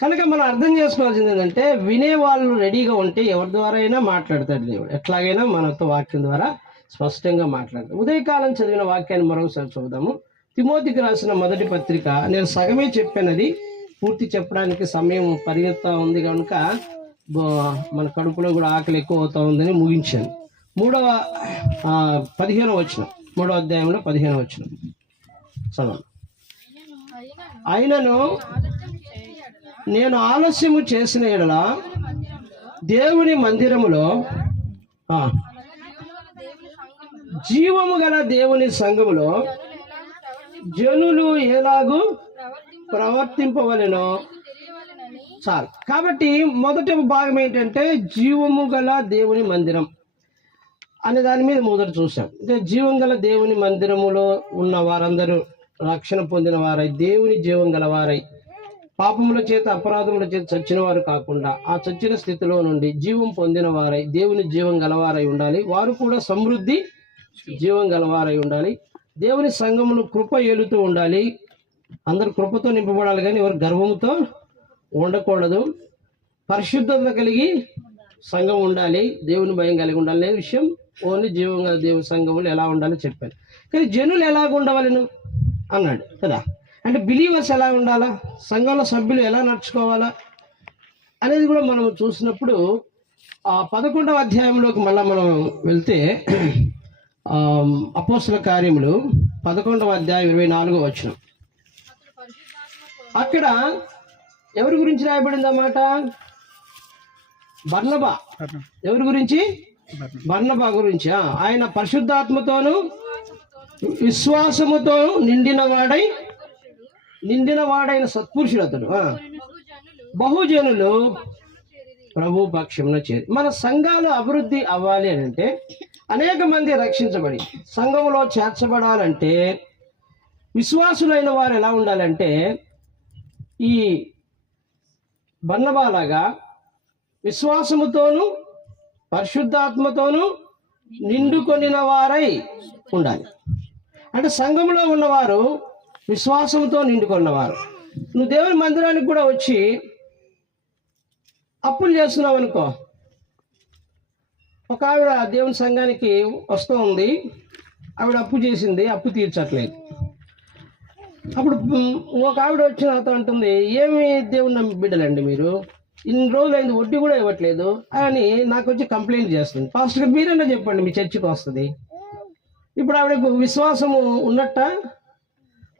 కనుక మనం అర్థం చేసుకోవాల్సింది ఏంటంటే, వినేవాళ్ళు రెడీగా ఉంటే ఎవరి ద్వారా అయినా మాట్లాడతాడు దేవుడు. ఎట్లాగైనా మనతో వాక్యం ద్వారా స్పష్టంగా మాట్లాడతాడు. ఉదయకాలం చదివిన వాక్యాన్ని మరొకసారి చూద్దాము. తిమోతికి రాసిన మొదటి పత్రిక. నేను సగమే చెప్పానది, పూర్తి చెప్పడానికి సమయం పరిగెత్తా ఉంది కనుక మన కడుపులో కూడా ఆకలి ఎక్కువ అవుతా ఉందని ముగించాను. 15వ వచనం, 3వ అధ్యాయంలో 15వ వచనం చదవండి. అయినను నేను ఆలస్యము చేసిన ఎడల దేవుని మందిరములో జీవము గల దేవుని సంఘములో జనులు ఎలాగూ ప్రవర్తింపవలెనో చాలు. కాబట్టి మొదటి భాగం ఏంటంటే జీవము గల దేవుని మందిరం అనే దాని మీద మొదట చూసాం. అంటే జీవం గల దేవుని మందిరములో ఉన్న వారందరూ రక్షణ పొందిన వారై, దేవుని జీవం గల వారై, పాపముల చేత అపరాధముల చేత చచ్చిన వారు కాకుండా ఆ చచ్చిన స్థితిలో నుండి జీవం పొందిన వారై దేవుని జీవం గలవారై ఉండాలి. వారు కూడా సమృద్ధి జీవం గలవారై ఉండాలి. దేవుని సంఘములు కృప ఏలుతూ ఉండాలి. అందరు కృపతో నింపబడాలి, కానీ ఎవరు గర్వముతో ఉండకూడదు. పరిశుద్ధత కలిగి సంఘం ఉండాలి, దేవుని భయం కలిగి ఉండాలి అనే విషయం ఓన్లీ జీవం గల దేవుని సంఘములు ఎలా ఉండాలో చెప్పాను. కానీ జనులు ఎలాగ ఉండవాలను అన్నాడు కదా. అంటే బిలీవర్స్ ఎలా ఉండాలా, సంఘంలో సభ్యులు ఎలా నడుచుకోవాలా అనేది కూడా మనం చూసినప్పుడు ఆ 11వ అధ్యాయంలోకి మళ్ళీ మనం వెళ్తే అపోస్తల కార్యములు 11వ అధ్యాయం 24వ వచనం. అక్కడ ఎవరి గురించి రాయబడింది అన్నమాట? బర్నబా. ఎవరి గురించి? బర్నబా గురించి. ఆయన పరిశుద్ధాత్మతోను విశ్వాసముతో నిండిన వాడైన సత్పురుషుడు అతడు. బహుజనులు ప్రభు పక్షమున చేరి. మన సంఘాలు అభివృద్ధి అవ్వాలి అని అంటే, అనేక మంది రక్షించబడి సంఘములో చేర్చబడాలంటే విశ్వాసులైన వారు ఎలా ఉండాలంటే, ఈ బర్నబాలాగా విశ్వాసముతోను పరిశుద్ధాత్మతోను నిండుకొనిన వారై ఉండాలి. అంటే సంఘంలో ఉన్నవారు విశ్వాసంతో నిండుకున్నవారు. నువ్వు దేవుని మందిరానికి కూడా వచ్చి అప్పులు చేస్తున్నావు అనుకో. ఒక ఆవిడ దేవుని సంఘానికి వస్తూ ఉంది, ఆవిడ అప్పు చేసింది, అప్పు తీర్చట్లేదు. అప్పుడు ఒక ఆవిడ వచ్చిన నాతో అంటుంది, ఏమి దేవుని బిడ్డలండి మీరు, ఇన్ని రోజులు అయింది వడ్డీ కూడా ఇవ్వట్లేదు అని నాకు వచ్చి కంప్లైంట్ చేస్తుంది. పాస్టర్ మీరైనా చెప్పండి, మీ చర్చికి వస్తుంది. ఇప్పుడు ఆవిడకు విశ్వాసము ఉన్నట్ట,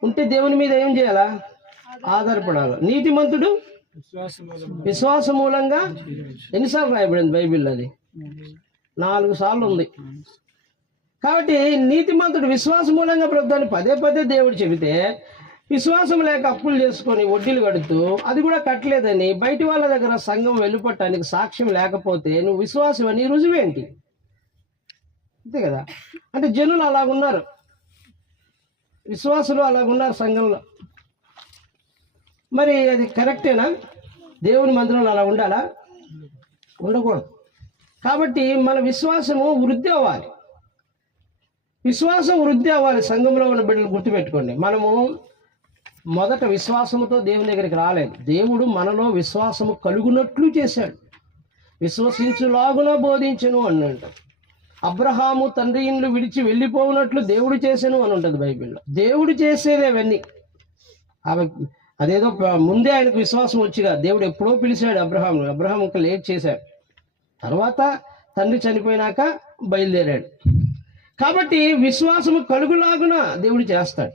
ఉంటే దేవుని మీద ఏం చేయాలా? ఆధారపడాలి. నీతిమంతుడు విశ్వాస మూలంగా ఎన్నిసార్లు రాయబడింది బైబిల్లో? అది 4 సార్లు ఉంది. కాబట్టి నీతిమంతుడు విశ్వాస మూలంగా బ్రతుకుని పదే పదే దేవుడు చెబితే, విశ్వాసం లేక అప్పులు చేసుకొని వడ్డీలు కడుతూ అది కూడా కట్టలేదని బయటి వాళ్ళ దగ్గర సంఘం వెళ్ళిపోవటానికి సాక్ష్యం లేకపోతే నువ్వు విశ్వాసం అని రుజువేంటి? అంతే కదా. అంటే జనులు అలాగున్నారు, విశ్వాసులు అలాగున్నారు సంఘంలో. మరి అది కరెక్టేనా? దేవుని మందిరంలో అలా ఉండాలా? ఉండకూడదు. కాబట్టి మన విశ్వాసము వృద్ధి అవ్వాలి. విశ్వాసం వృద్ధి అవ్వాలి. సంఘంలో ఉన్న బిడ్డలు గుర్తుపెట్టుకోండి, మనము మొదట విశ్వాసముతో దేవుని దగ్గరికి రాలేదు. దేవుడు మనలో విశ్వాసము కలుగునట్లు చేశాడు. విశ్వసించులాగున బోధించను అని అంటాడు. అబ్రహాము తండ్రి ఇండ్లు విడిచి వెళ్ళిపోవునట్లు దేవుడు చేశాను అని ఉంటుంది బైబిల్లో. దేవుడు చేసేదే అవన్నీ. అదేదో ముందే ఆయనకు విశ్వాసం వచ్చిగా దేవుడు ఎప్పుడో పిలిచాడు అబ్రహాం ఇంకా లేట్ చేశాడు. తర్వాత తండ్రి చనిపోయినాక బయలుదేరాడు. కాబట్టి విశ్వాసము కలుగులాగున దేవుడు చేస్తాడు.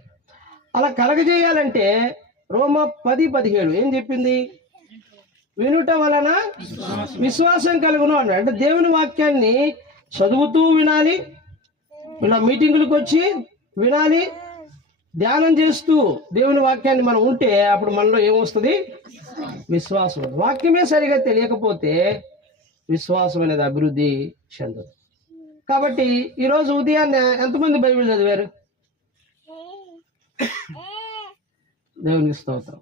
అలా కలగజేయాలంటే రోమా 10:17 ఏం చెప్పింది? వినుట వలన విశ్వాసం కలుగును అన్నాడు. అంటే దేవుని వాక్యాన్ని చదువుతూ వినాలి, ఇలా మీటింగులకు వచ్చి వినాలి, ధ్యానం చేస్తూ దేవుని వాక్యాన్ని మనం ఉంటే అప్పుడు మనలో ఏమొస్తుంది? విశ్వాసం. వాక్యమే సరిగా తెలియకపోతే విశ్వాసం అనేది అభివృద్ధి చెందదు. కాబట్టి ఈరోజు ఉదయాన్నే ఎంతమంది బైబిల్ చదివారు? దేవునికి స్తోత్రం.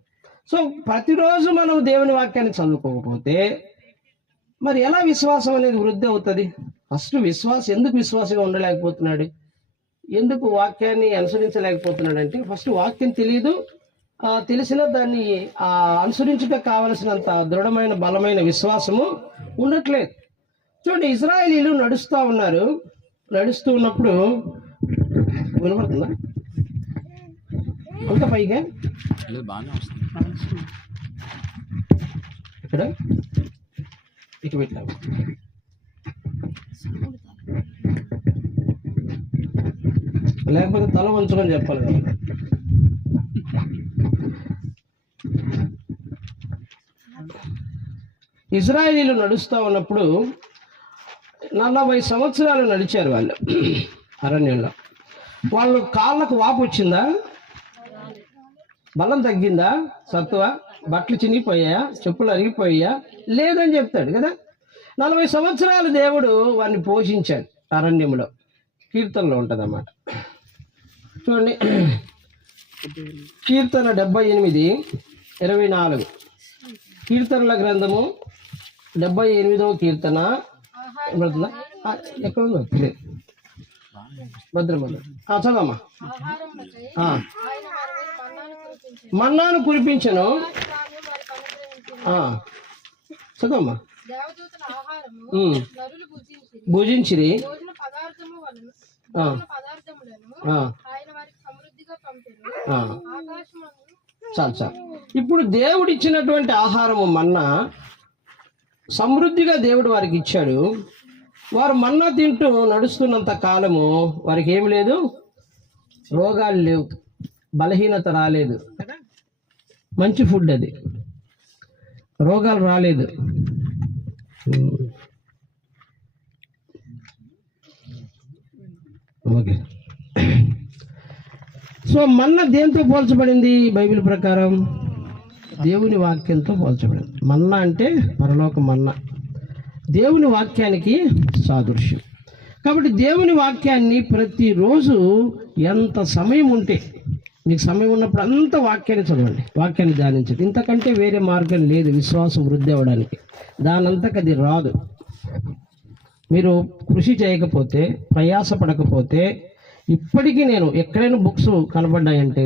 సో ప్రతిరోజు మనం దేవుని వాక్యాన్ని చదువుకోకపోతే మరి ఎలా విశ్వాసం అనేది వృద్ధి అవుతుంది? ఫస్ట్ ఎందుకు విశ్వాసంగా ఉండలేకపోతున్నాడు, ఎందుకు వాక్యాన్ని అనుసరించలేకపోతున్నాడు అంటే ఫస్ట్ వాక్యం తెలియదు, తెలిసిన దాన్ని అనుసరించుటకు కావలసినంత దృఢమైన బలమైన విశ్వాసము ఉండట్లేదు. చూడండి, ఇజ్రాయేలీలు నడుస్తూ ఉన్నారు. నడుస్తూ ఉన్నప్పుడు వినపడుతుందా అంత పైగా ఇక్కడ ఇటు పెట్టా లేకపోతే తల వంచుకొని చెప్పాలి కదా. ఇజ్రాయేలీలు నడుస్తూ ఉన్నప్పుడు 40 సంవత్సరాలు నడిచారు వాళ్ళు అరణ్యంలో. వాళ్ళు కాళ్ళకు వాపు వచ్చిందా? బలం తగ్గిందా? సత్తువ బట్టలు చినిగిపోయాయా? చెప్పులు అరిగిపోయాయా? లేదని చెప్తాడు కదా. 40 సంవత్సరాలు దేవుడు వారిని పోషించాడు అరణ్యంలో. కీర్తనలో ఉంటుంది అన్నమాట. చూడండి, కీర్తన 78:24. కీర్తనల గ్రంథము 78వ కీర్తన. ఎక్కడ ఉందో తెలియదు. భద్రమల్ల చదవమ్మా. మన్నాను కురిపించను. చదవమ్మా. భుజించిరి. చాలు చాలు. ఇప్పుడు దేవుడు ఇచ్చినటువంటి ఆహారము మన్నా సమృద్ధిగా దేవుడు వారికి ఇచ్చాడు. వారు మన్నా తింటూ నడుస్తున్నంత కాలము వారికి ఏమి లేదు, రోగాలు లేవు, బలహీనత రాలేదు. మంచి ఫుడ్ అది, రోగాలు రాలేదు. ఓకే. సో మన్నా దేంతో పోల్చబడింది బైబిల్ ప్రకారం? దేవుని వాక్యంతో పోల్చబడింది. మన్నా అంటే పరలోక మన్నా, దేవుని వాక్యానికి సాదృశ్యం. కాబట్టి దేవుని వాక్యాన్ని ప్రతిరోజు ఎంత సమయం ఉంటే, మీకు సమయం ఉన్నప్పుడు అంత వాక్యాన్ని చదవండి, వాక్యాన్ని ధ్యానించండి. ఇంతకంటే వేరే మార్గం లేదు విశ్వాసం వృద్ధి అవ్వడానికి. దానంతకు అది రాదు. మీరు కృషి చేయకపోతే, ప్రయాసపడకపోతే, ఇప్పటికీ నేను ఎక్కడైనా బుక్స్ కనబడ్డాయంటే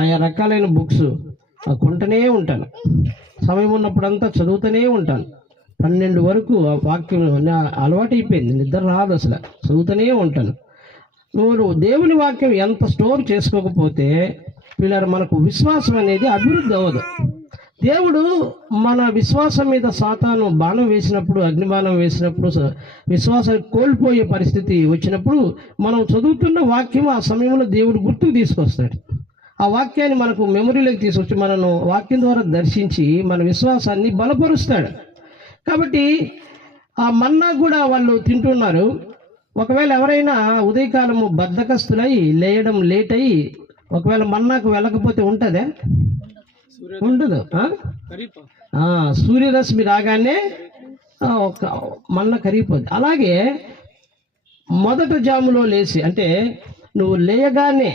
ఆయా రకాలైన బుక్స్ కొంటనే ఉంటాను. సమయం ఉన్నప్పుడంతా చదువుతూనే ఉంటాను. 12 వరకు ఆ వాక్యం అలవాటు అయిపోయింది, నిద్ర రాదు అసలు, చదువుతూనే ఉంటాను. నువ్వు దేవుని వాక్యం ఎంత స్టోర్ చేసుకోకపోతే వీళ్ళ మనకు విశ్వాసం అనేది అభివృద్ధి అవ్వదు. దేవుడు మన విశ్వాసం మీద సాతాను బాణం వేసినప్పుడు, అగ్నిబాణం వేసినప్పుడు, విశ్వాసాన్ని కోల్పోయే పరిస్థితి వచ్చినప్పుడు మనం చదువుతున్న వాక్యం ఆ సమయంలో దేవుడు గుర్తుకు తీసుకొస్తాడు. ఆ వాక్యాన్ని మనకు మెమరీలోకి తీసుకొచ్చి మనను వాక్యం ద్వారా దర్శించి మన విశ్వాసాన్ని బలపరుస్తాడు. కాబట్టి ఆ మన్నా కూడా వాళ్ళు తింటున్నారు. ఒకవేళ ఎవరైనా ఉదయకాలము బద్ధకస్తులై లేయడం లేట్ అయ్యి ఒకవేళ మన్నాకు వెళ్ళకపోతే ఉంటుందా? ఉండదు. సూర్యరశ్మి రాగానే ఒక మన్న కరిగిపోద్ది. అలాగే మొదట జాములో లేచి, అంటే నువ్వు లేయగానే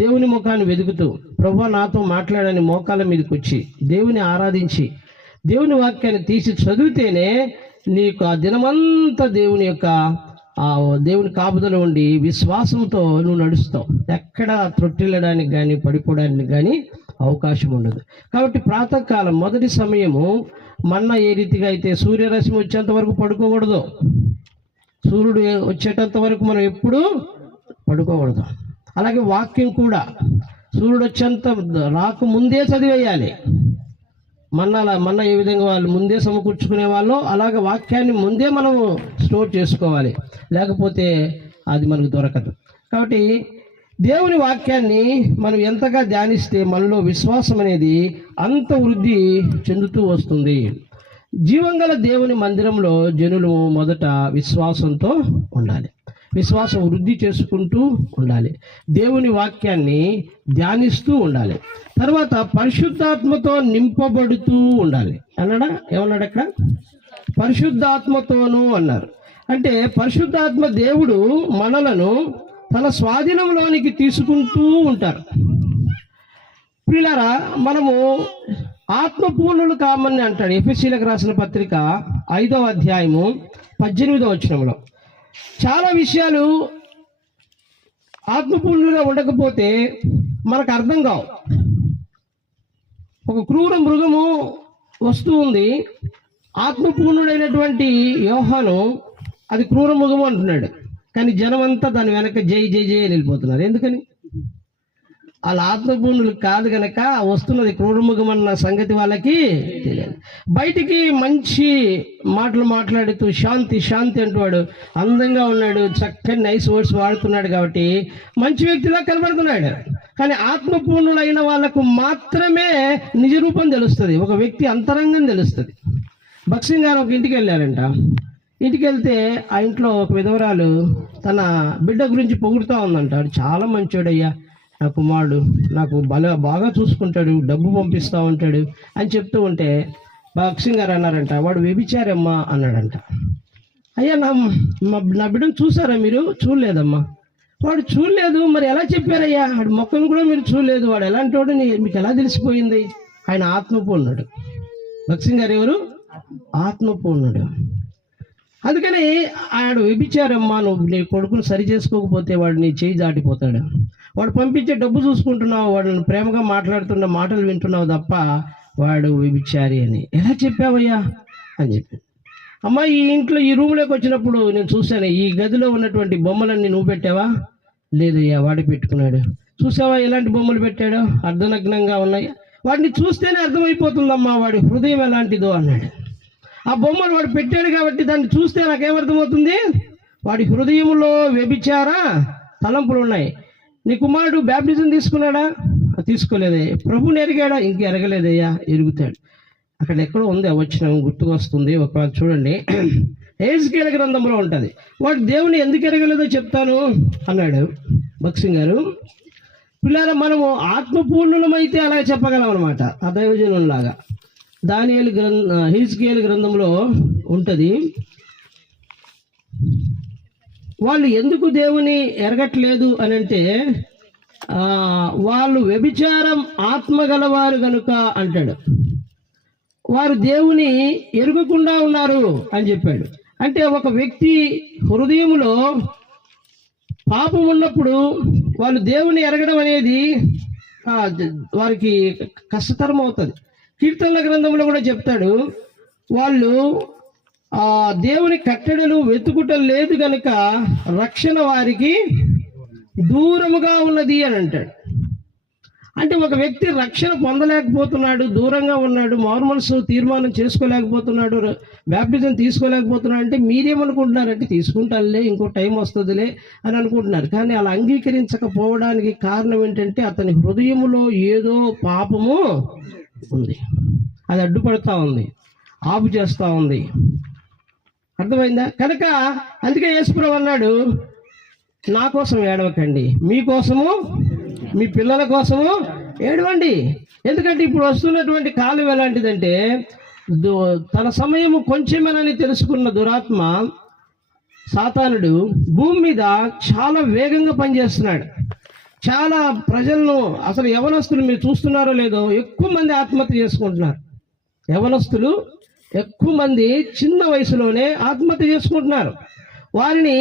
దేవుని ముఖాన్ని వెతుకుతూ ప్రభువా నాతో మాట్లాడని మోకాళ్ళ మీదకి వచ్చి దేవుని ఆరాధించి దేవుని వాక్యాన్ని తీసి చదివితేనే నీకు ఆ దినమంతా దేవుని యొక్క దేవుని కాపుదల ఉండి విశ్వాసంతో నువ్వు నడుస్తావు. ఎక్కడ త్రొట్టిల్లడానికి కానీ పడిపోవడానికి కానీ అవకాశం ఉండదు. కాబట్టి ప్రాతకాలం మొదటి సమయము మన్నా ఏ రీతిగా అయితే సూర్యరశ్మి వచ్చేంత వరకు పడుకోకూడదు, సూర్యుడు వచ్చేటంత వరకు మనం ఎప్పుడూ పడుకోకూడదు. అలాగే వాక్యం కూడా సూర్యుడు వచ్చేంత రాకముందే చదివేయాలి. మన్నా ఏ విధంగా వాళ్ళు ముందే సమకూర్చుకునే వాళ్ళు, అలాగే వాక్యాన్ని ముందే మనము స్టోర్ చేసుకోవాలి, లేకపోతే అది మనకు దొరకదు. కాబట్టి దేవుని వాక్యాన్ని మనం ఎంతగా ధ్యానిస్తే మనలో విశ్వాసం అనేది అంత వృద్ధి చెందుతూ వస్తుంది. జీవంగల దేవుని మందిరంలో జనులు మొదట విశ్వాసంతో ఉండాలి, విశ్వాసం వృద్ధి చేసుకుంటూ ఉండాలి, దేవుని వాక్యాన్ని ధ్యానిస్తూ ఉండాలి. తర్వాత పరిశుద్ధాత్మతో నింపబడుతూ ఉండాలి అన్నాడా? ఏమన్నాడు అక్కడ? పరిశుద్ధాత్మతోనూ అన్నారు. అంటే పరిశుద్ధాత్మ దేవుడు మనలను తన స్వాధీనంలోనికి తీసుకుంటూ ఉంటారు. ప్రియులారా, మనము ఆత్మపూర్ణులు కామని అంటాడు ఎఫెసీయులకు రాసిన పత్రిక 5వ అధ్యాయము 18వ వచనంలో. చాలా విషయాలు ఆత్మపూర్ణులుగా ఉండకపోతే మనకు అర్థం కావు. ఒక క్రూర మృగము వస్తూ ఉంది. ఆత్మపూర్ణుడైనటువంటి యోహాను అది క్రూర మృగము అంటున్నాడు, కానీ జనం అంతా దాని వెనక జై జై జై అని వెళ్ళిపోతున్నారు. ఎందుకని? వాళ్ళ ఆత్మపూర్ణులు కాదు గనక వస్తున్నది క్రూరముఖం అన్న సంగతి వాళ్ళకి తెలియదు. బయటికి మంచి మాటలు మాట్లాడుతూ శాంతి శాంతి అంటున్నాడు, అందంగా ఉన్నాడు, చక్కని నైస్ వర్డ్స్ వాడుతున్నాడు కాబట్టి మంచి వ్యక్తిలా కనబడుతున్నాడు. కానీ ఆత్మపూర్ణులైన వాళ్ళకు మాత్రమే నిజ రూపం తెలుస్తుంది, ఒక వ్యక్తి అంతరంగం తెలుస్తుంది. భక్సింగ్ గారు ఒక ఇంటికి వెళ్ళారంట. ఇంటికి వెళ్తే ఆ ఇంట్లో ఒక విధవరాలు తన బిడ్డ గురించి పొగుడుతూ ఉందంట. చాలా మంచోడయ్యా, నా కుమారుడు నాకు బాగా చూసుకుంటాడు, డబ్బు పంపిస్తూ ఉంటాడు అని చెప్తూ ఉంటే భక్సింగ్ గారు అన్నారంట, వాడు వ్యభిచారమ్మా అన్నాడంట. అయ్యా నా బిడ్డను చూసారా మీరు? చూడలేదమ్మా. వాడు చూడలేదు, మరి ఎలా చెప్పారయ్యా? వాడు మొక్కను కూడా మీరు చూడలేదు, వాడు ఎలాంటి వాడు మీకు ఎలా తెలిసిపోయింది? ఆయన ఆత్మపూర్ణుడు. భక్సింగ్ గారు ఎవరు? ఆత్మపూర్ణుడు. అందుకని ఆడు వ్యభిచారమ్మా, నువ్వు నీ కొడుకును సరి చేసుకోకపోతే వాడు నీ చేయి దాటిపోతాడు, వాడు పంపించే డబ్బు చూసుకుంటున్నావు, వాడిని ప్రేమగా మాట్లాడుతున్న మాటలు వింటున్నావు తప్ప వాడు వ్యభిచారి అని ఎలా చెప్పావయ్యా అని చెప్పి. అమ్మ, ఈ ఇంట్లో ఈ రూమ్లోకి వచ్చినప్పుడు నేను చూశాను, ఈ గదిలో ఉన్నటువంటి బొమ్మలన్నీ నువ్వు పెట్టావా? లేదయ్యా, వాడు పెట్టుకున్నాడు. చూసావా ఎలాంటి బొమ్మలు పెట్టాడో? అర్ధనగ్నంగా ఉన్నాయి. వాడిని చూస్తేనే అర్థమైపోతుందమ్మా వాడి హృదయం ఎలాంటిదో అన్నాడు. ఆ బొమ్మలు వాడు పెట్టాడు కాబట్టి దాన్ని చూస్తే నాకేమర్థమవుతుంది? వాడి హృదయంలో వ్యభిచార తలంపులు ఉన్నాయి. నీ కుమారుడు బ్యాప్టిజం తీసుకున్నాడా? తీసుకోలేదే. ప్రభుని ఎరిగాడా? ఇంక ఎరగలేదయ్యా. ఎరుగుతాడు. అక్కడ ఎక్కడో ఉంది, వచ్చిన గుర్తుకు వస్తుంది, ఒకవేళ చూడండి. హెజ్కేలు గ్రంథంలో ఉంటుంది. వాడు దేవుని ఎందుకు ఎరగలేదో చెప్తాను అన్నాడు భక్సింగ్ గారు. పిల్లల, మనము ఆత్మపూర్ణులమైతే అలా చెప్పగలం అనమాట, ఆ దైవజనులాగా. దానియేలు హెజ్కేలు గ్రంథంలో ఉంటుంది. వాళ్ళు ఎందుకు దేవుని ఎరగట్లేదు అని అంటే, వాళ్ళు వ్యభిచారం ఆత్మగలవారు కనుక అంటాడు. వారు దేవుని ఎరుగకుండా ఉన్నారు అని చెప్పాడు. అంటే ఒక వ్యక్తి హృదయంలో పాపం ఉన్నప్పుడు వాళ్ళు దేవుని ఎరగడం అనేది వారికి కష్టతరం అవుతుంది. కీర్తనల గ్రంథంలో కూడా చెప్తాడు, వాళ్ళు దేవుని కట్టడలు వెతుకుటం లేదు కనుక రక్షణ వారికి దూరముగా ఉన్నది అని అంటాడు. అంటే ఒక వ్యక్తి రక్షణ పొందలేకపోతున్నాడు, దూరంగా ఉన్నాడు, మారుమనసు తీర్మానం చేసుకోలేకపోతున్నాడు, బ్యాప్టిజం తీసుకోలేకపోతున్నాడు అంటే మీరేమనుకుంటున్నారంటే తీసుకుంటానులే, ఇంకో టైం వస్తుందిలే అని అనుకుంటున్నారు. కానీ అలా అంగీకరించకపోవడానికి కారణం ఏంటంటే అతని హృదయంలో ఏదో పాపము ఉంది, అది అడ్డుపడతా ఉంది, ఆపు చేస్తూ ఉంది. అర్థమైందా? కనుక అందుకే యేసుప్రభువు అన్నాడు, నా కోసం ఏడవకండి, మీకోసము మీ పిల్లల కోసము ఏడవండి. ఎందుకంటే ఇప్పుడు వస్తున్నటువంటి కాలం ఎలాంటిదంటే, తన సమయము కొంచెమేనని తెలుసుకున్న దురాత్మ సాతానుడు భూమి మీద చాలా వేగంగా పనిచేస్తున్నాడు. చాలా ప్రజలను, అసలు యవనస్తులు మీరు చూస్తున్నారో లేదో, ఎక్కువ మంది ఆత్మహత్య చేసుకుంటున్నారు. యవనస్తులు ఎక్కువ మంది చిన్న వయసులోనే ఆత్మహత్య చేసుకుంటున్నారు. వారిని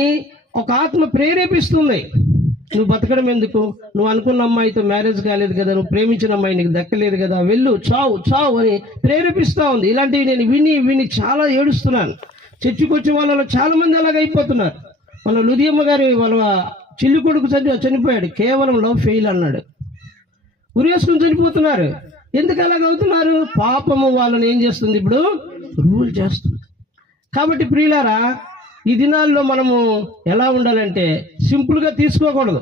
ఒక ఆత్మ ప్రేరేపిస్తుంది, నువ్వు బతకడం ఎందుకు, నువ్వు అనుకున్న అమ్మాయితో మ్యారేజ్ కాలేదు కదా, నువ్వు ప్రేమించిన అమ్మాయి నీకు దక్కలేదు కదా, వెళ్ళు, చావు చావు అని ప్రేరేపిస్తూ ఉంది. ఇలాంటివి నేను విని చాలా ఏడుస్తున్నాను. చర్చికి వచ్చే వాళ్ళలో చాలా మంది అలాగ అయిపోతున్నారు. మన లుదియమ్మ గారి వాళ్ళ చిల్లి కొడుకు చనిపోయాడు, కేవలం లవ్ ఫెయిల్ అన్నాడు, ఉరేసుకుని చనిపోతున్నారు. ఎందుకు అలాగ అవుతున్నారు? పాపము వాళ్ళని ఏం చేస్తుంది? ఇప్పుడు రూల్ చేస్తుంది. కాబట్టి ప్రియులారా, ఈ దినాల్లో మనము ఎలా ఉండాలంటే సింపుల్గా తీసుకోకూడదు.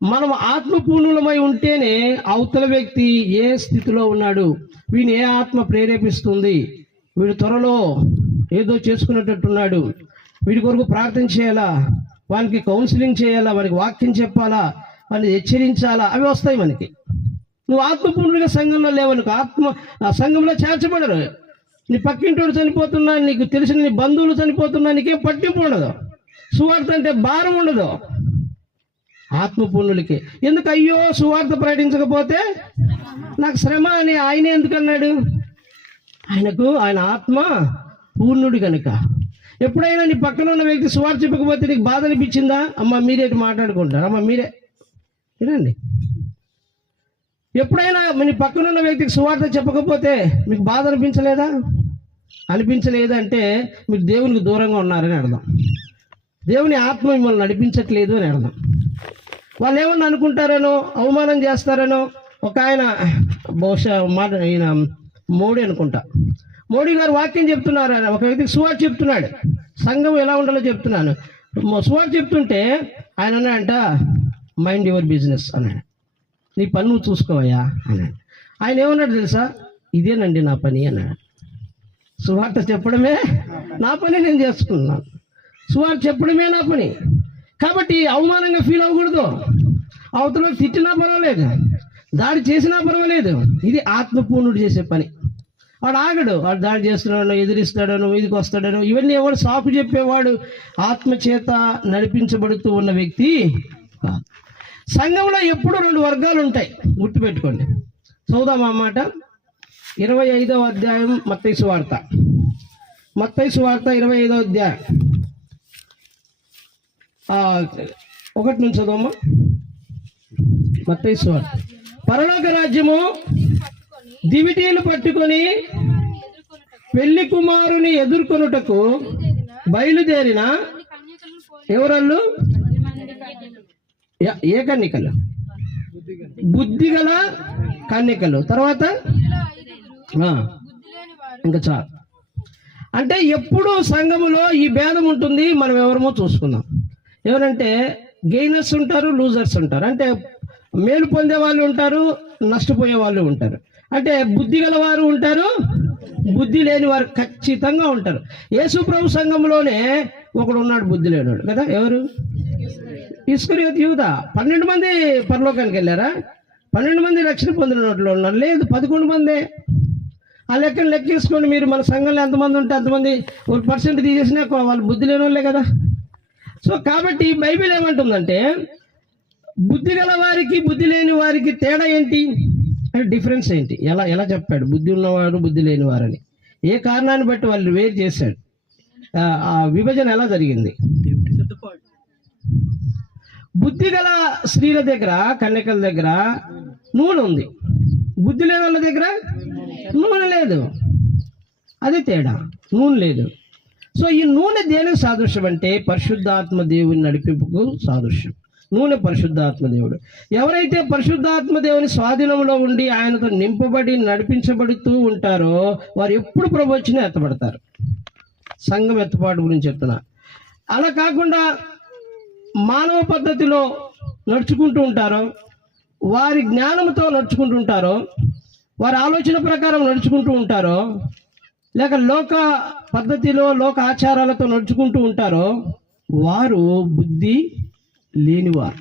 మనం ఆత్మపూర్ణులమై ఉంటేనే అవతల వ్యక్తి ఏ స్థితిలో ఉన్నాడు, వీని ఏ ఆత్మ ప్రేరేపిస్తుంది, వీడు త్వరలో ఏదో చేసుకునేటట్టున్నాడు, వీడి కొరకు ప్రార్థన చేయాలా, వానికి కౌన్సిలింగ్ చేయాలా, వానికి వాక్యం చెప్పాలా, వాడిని హెచ్చరించాలా, అవి వస్తాయి మనకి. నువ్వు ఆత్మపూర్ణుడిగా సంఘంలో లేవనుకో, సంఘంలో చేర్చబడరు. నీ పక్కింటోడు చనిపోతున్నా, నీకు తెలిసిన నీ బంధువులు చనిపోతున్నా, నీకేం పట్టింపు ఉండదు, సువార్త అంటే భారం ఉండదు. ఆత్మపూర్ణులకి ఎందుకు, అయ్యో సువార్త ప్రకటించకపోతే నాకు శ్రమ అని ఆయన ఎందుకు అన్నాడు? ఆయన ఆత్మ పూర్ణుడు కనుక. ఎప్పుడైనా నీ పక్కన ఉన్న వ్యక్తి సువార్త చెప్పకపోతే నీకు బాధ అనిపించిందా? అమ్మ మీరేటి మాట్లాడుకుంటారు, అమ్మ మీరే వినండి. ఎప్పుడైనా మీ పక్కనున్న వ్యక్తికి సువార్త చెప్పకపోతే మీకు బాధ అనిపించలేదా? అనిపించలేదంటే మీరు దేవునికి దూరంగా ఉన్నారని అర్థం. దేవుని ఆత్మ మిమ్మల్ని నడిపించట్లేదు అని అర్థం. వాళ్ళు ఏమన్నా అనుకుంటారనో, అవమానం చేస్తారనో. ఒక ఆయన బహుశా ఈయన మోడీ అనుకుంటా, మోడీ గారు వాక్యం చెప్తున్నారు. ఆయన ఒక వ్యక్తికి సువార్త చెప్తున్నాడు, సంఘం ఎలా ఉండాలో చెప్తున్నాను. సువార్త చెప్తుంటే ఆయన అన్నాడంట, మైండ్ యువర్ బిజినెస్ అన్నాడు. నీ పని నువ్వు చూసుకోవయ్యా అన్నాడు. ఆయన ఏమన్నాడు తెలుసా? ఇదేనండి నా పని అన్నాడు. సువార్త చెప్పడమే నా పని, నేను చేసుకున్నాను. సువార్త చెప్పడమే నా పని. కాబట్టి అవమానంగా ఫీల్ అవ్వకూడదు. అవతల తిట్టినా పర్వాలేదు, దాడి చేసినా పర్వాలేదు. ఇది ఆత్మపూర్ణుడు చేసే పని. వాడు ఆగడు. వాడు దాడి చేస్తున్నాడో, ఎదిరిస్తాడనో, మీదికి వస్తాడనో, ఇవన్నీ ఎవడు సాకు చెప్పేవాడు ఆత్మచేత నడిపించబడుతూ ఉన్న వ్యక్తి కాదు. సంఘంలో ఎప్పుడు 2 వర్గాలు ఉంటాయి, గుర్తుపెట్టుకోండి. చదువుదాం ఆ మాట. 25వ అధ్యాయం మత్తయి సువార్త. మత్తయి సువార్త 25వ అధ్యాయం 1 నుంచి చదవమ్మా. మత్తయి సువార్త. పరలోక రాజ్యము దివిటీలు పట్టుకొని పెళ్లి కుమారుని ఎదుర్కొనుటకు బయలుదేరిన ఎవరళ్ళు? ఏ కన్నికలు? బుద్ధిగల కన్నికలు. తర్వాత ఇంకా చాలు. అంటే ఎప్పుడు సంఘములో ఈ భేదం ఉంటుంది. మనం ఎవరమో చూసుకుందాం. ఎవరంటే గెయినర్స్ ఉంటారు, లూజర్స్ ఉంటారు. అంటే మేలు పొందే వాళ్ళు ఉంటారు, నష్టపోయే వాళ్ళు ఉంటారు. అంటే బుద్ధి గల వారు ఉంటారు, బుద్ధి లేని వారు ఖచ్చితంగా ఉంటారు. యేసు ప్రభు సంఘంలోనే ఒకడు ఉన్నాడు బుద్ధి లేనివాడు కదా. ఎవరు? ఇస్కరియోతు యూదా. 12 మంది పరలోకానికి వెళ్ళారా? 12 మంది రక్షణ పొందిన వాటిలో ఉన్నారు. లేదు, 11 మందే. ఆ లెక్కను లెక్కేసుకోండి మీరు. మన సంఘంలో ఎంతమంది ఉంటే అంతమంది 1% తీసేసినా వాళ్ళు బుద్ధి లేని వాళ్ళే కదా. సో కాబట్టి బైబిల్ ఏమంటుందంటే, బుద్ధి గల వారికి బుద్ధి లేని వారికి తేడా ఏంటి అంటే డిఫరెన్స్ ఏంటి? ఎలా చెప్పాడు? బుద్ధి ఉన్నవాడు, బుద్ధి లేని వారని ఏ కారణాన్ని బట్టి వాళ్ళు వేరు చేశాడు? ఆ విభజన ఎలా జరిగింది? బుద్ధి గల స్త్రీల దగ్గర, కన్యకల దగ్గర నూనె ఉంది, బుద్ధి లేని వాళ్ళ దగ్గర నూనె లేదు. అదే తేడా, నూనె లేదు. సో ఈ నూనె దేనికి సాదృశ్యం అంటే పరిశుద్ధాత్మ దేవుని నడిపింపుకు సాదృశ్యం. నూనె పరిశుద్ధాత్మ దేవుడు. ఎవరైతే పరిశుద్ధాత్మ దేవుని స్వాధీనంలో ఉండి ఆయనతో నింపబడి నడిపించబడుతూ ఉంటారో వారు ఎప్పుడు ప్రభు వచ్చినా ఎత్తబడతారు. సంఘం ఎత్తపాటు గురించి చెప్తున్నా. అలా కాకుండా మానవ పద్ధతిలో నడుచుకుంటూ ఉంటారో, వారి జ్ఞానంతో నడుచుకుంటూ ఉంటారో, వారి ఆలోచన ప్రకారం నడుచుకుంటూ ఉంటారో, లేక లోక పద్ధతిలో లోక ఆచారాలతో నడుచుకుంటూ ఉంటారో వారు బుద్ధి లేనివారు.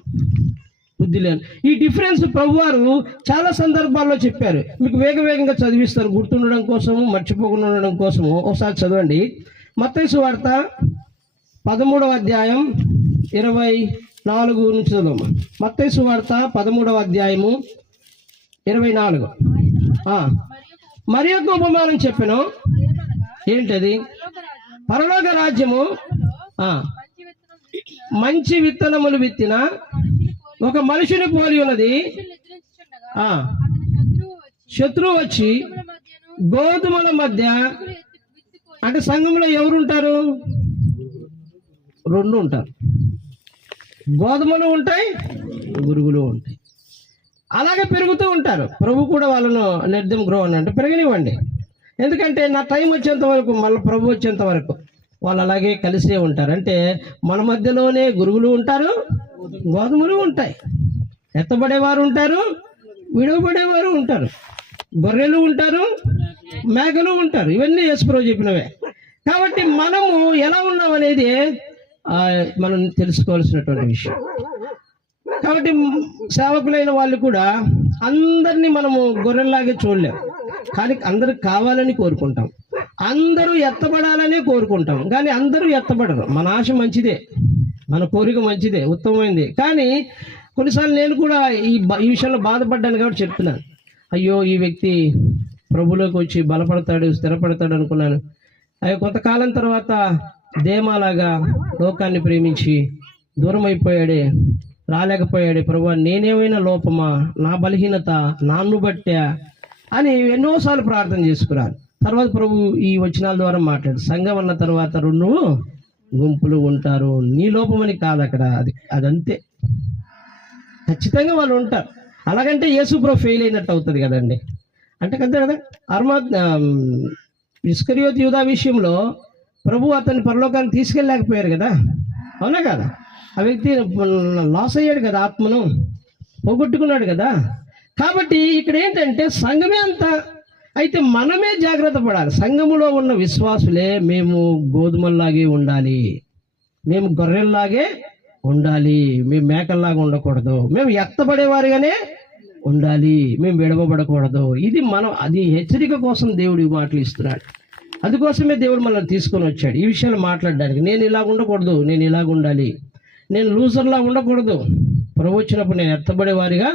బుద్ధి లేని ఈ డిఫరెన్స్ ప్రభువారు చాలా సందర్భాల్లో చెప్పారు. మీకు వేగంగా చదివిస్తారు గుర్తుండడం కోసము, మర్చిపోకుండా ఉండడం కోసము. ఒకసారి చదవండి. మత్తయి సువార్త 13వ అధ్యాయం 24 నుంచి చదవమ్మా. మత్తయి సువార్త 13వ అధ్యాయము 24. మరి యొక్క ఉపమానం చెప్పాను. ఏంటది? పరలోక రాజ్యము మంచి విత్తనములు విత్తిన ఒక మనిషిని పోలి ఉన్నది. శత్రువు వచ్చి గోధుమల మధ్య, అంటే సంఘంలో ఎవరుంటారు? 2 ఉంటారు. గోధుమలు ఉంటాయి, గురుగులు ఉంటాయి. అలాగే పెరుగుతూ ఉంటారు. ప్రభు కూడా వాళ్ళను లెట్ దెమ్ గ్రో అని అంటే పెరగనివ్వండి. ఎందుకంటే నా టైం వచ్చేంత వరకు, మళ్ళీ ప్రభు వచ్చేంత వరకు వాళ్ళు అలాగే కలిసే ఉంటారు. అంటే మన మధ్యలోనే గురుగులు ఉంటారు, గోధుమలు ఉంటాయి. ఎత్తబడేవారు ఉంటారు, విడవబడేవారు ఉంటారు. గొర్రెలు ఉంటారు, మేకలు ఉంటారు. ఇవన్నీ యేసుప్రభు చెప్పినవే. కాబట్టి మనము ఎలా ఉన్నాం అనేది మనం తెలుసుకోవాల్సినటువంటి విషయం. కాబట్టి సేవకులైన వాళ్ళు కూడా అందరినీ మనము గొర్రెల్లాగే చూడలేము. కానీ అందరు కావాలని కోరుకుంటాం, అందరూ ఎత్తబడాలనే కోరుకుంటాం. కానీ అందరూ ఎత్తబడరు. మన ఆశ మంచిదే, మన కోరిక మంచిదే, ఉత్తమమైంది. కానీ కొన్నిసార్లు నేను కూడా ఈ విషయంలో బాధపడ్డాను కాబట్టి చెప్తున్నాను. అయ్యో ఈ వ్యక్తి ప్రభులోకి వచ్చి బలపడతాడు, స్థిరపడతాడు అనుకున్నాను. అవి కొంతకాలం తర్వాత దేమాలాగా లోకాన్ని ప్రేమించి దూరం అయిపోయాడే రాలేకపోయాడు. ప్రభువా నేనేమైనా లోపమా, నా బలహీనత, నాన్ను బట్టా అని ఎన్నోసార్లు ప్రార్థన చేసుకున్నారు. తర్వాత ప్రభు ఈ వచనాల ద్వారా మాట్లాడు, సంఘం అన్న తర్వాత 2 గుంపులు ఉంటారు. నీ లోపమని కాదు అక్కడ, అదంతే, ఖచ్చితంగా వాళ్ళు ఉంటారు. అలాగంటే యేసు ప్రభు ఫెయిల్ అయినట్టు అవుతుంది కదండి. అంటే కదా ఇస్కరియోతు యూదా విషయంలో ప్రభు అతన్ని పరలోకానికి తీసుకెళ్ళలేకపోయారు కదా, అవునా కదా? ఆ వ్యక్తి లాస్ అయ్యాడు కదా, ఆత్మను పోగొట్టుకున్నాడు కదా. కాబట్టి ఇక్కడ ఏంటంటే సంఘమే అంతా. అయితే మనమే జాగ్రత్త పడాలి. సంఘములో ఉన్న విశ్వాసులే మేము గోధుమల్లాగే ఉండాలి, మేము గొర్రెల్లాగే ఉండాలి, మేము మేకల్లాగా ఉండకూడదు, మేము ఎత్తబడేవారిగానే ఉండాలి, మేము విడవబడకూడదు. ఇది అది హెచ్చరిక కోసం దేవుడు ఈ మాటలు ఇస్తున్నాడు. అందుకోసమే దేవుడు మనల్ని తీసుకొని వచ్చాడు ఈ విషయాలు మాట్లాడడానికి. నేను ఇలాగ ఉండకూడదు, నేను ఇలాగ ఉండాలి, నేను లూజర్లా ఉండకూడదు, ప్రభు వచ్చినప్పుడు నేను ఎత్తబడేవారిగా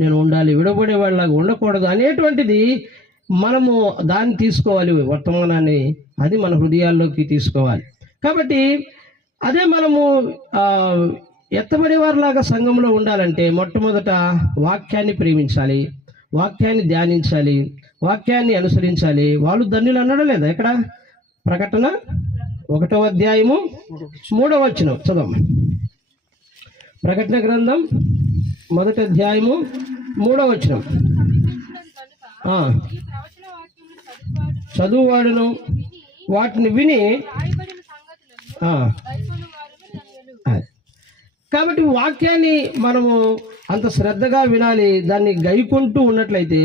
నేను ఉండాలి, విడవబడేవాడిలాగా ఉండకూడదు అనేటువంటిది మనము దాన్ని తీసుకోవాలి, వర్తమానాన్ని అది మన హృదయాల్లోకి తీసుకోవాలి. కాబట్టి అదే మనము ఎత్తబడేవారిలాగా సంఘంలో ఉండాలంటే మొట్టమొదట వాక్యాన్ని ప్రేమించాలి, వాక్యాన్ని ధ్యానించాలి, వాక్యాన్ని అనుసరించాలి. వాళ్ళు ధన్యులు అన్నాడు లేదా? ఇక్కడ ప్రకటన 1వ అధ్యాయము 3వ వచనం చదవం. ప్రకటన గ్రంథం 1వ అధ్యాయము 3వ వచనం. చదువువాడును వాటిని విని. కాబట్టి వాక్యాన్ని మనము అంత శ్రద్ధగా వినాలి, దాన్ని గైకుంటూ ఉన్నట్లయితే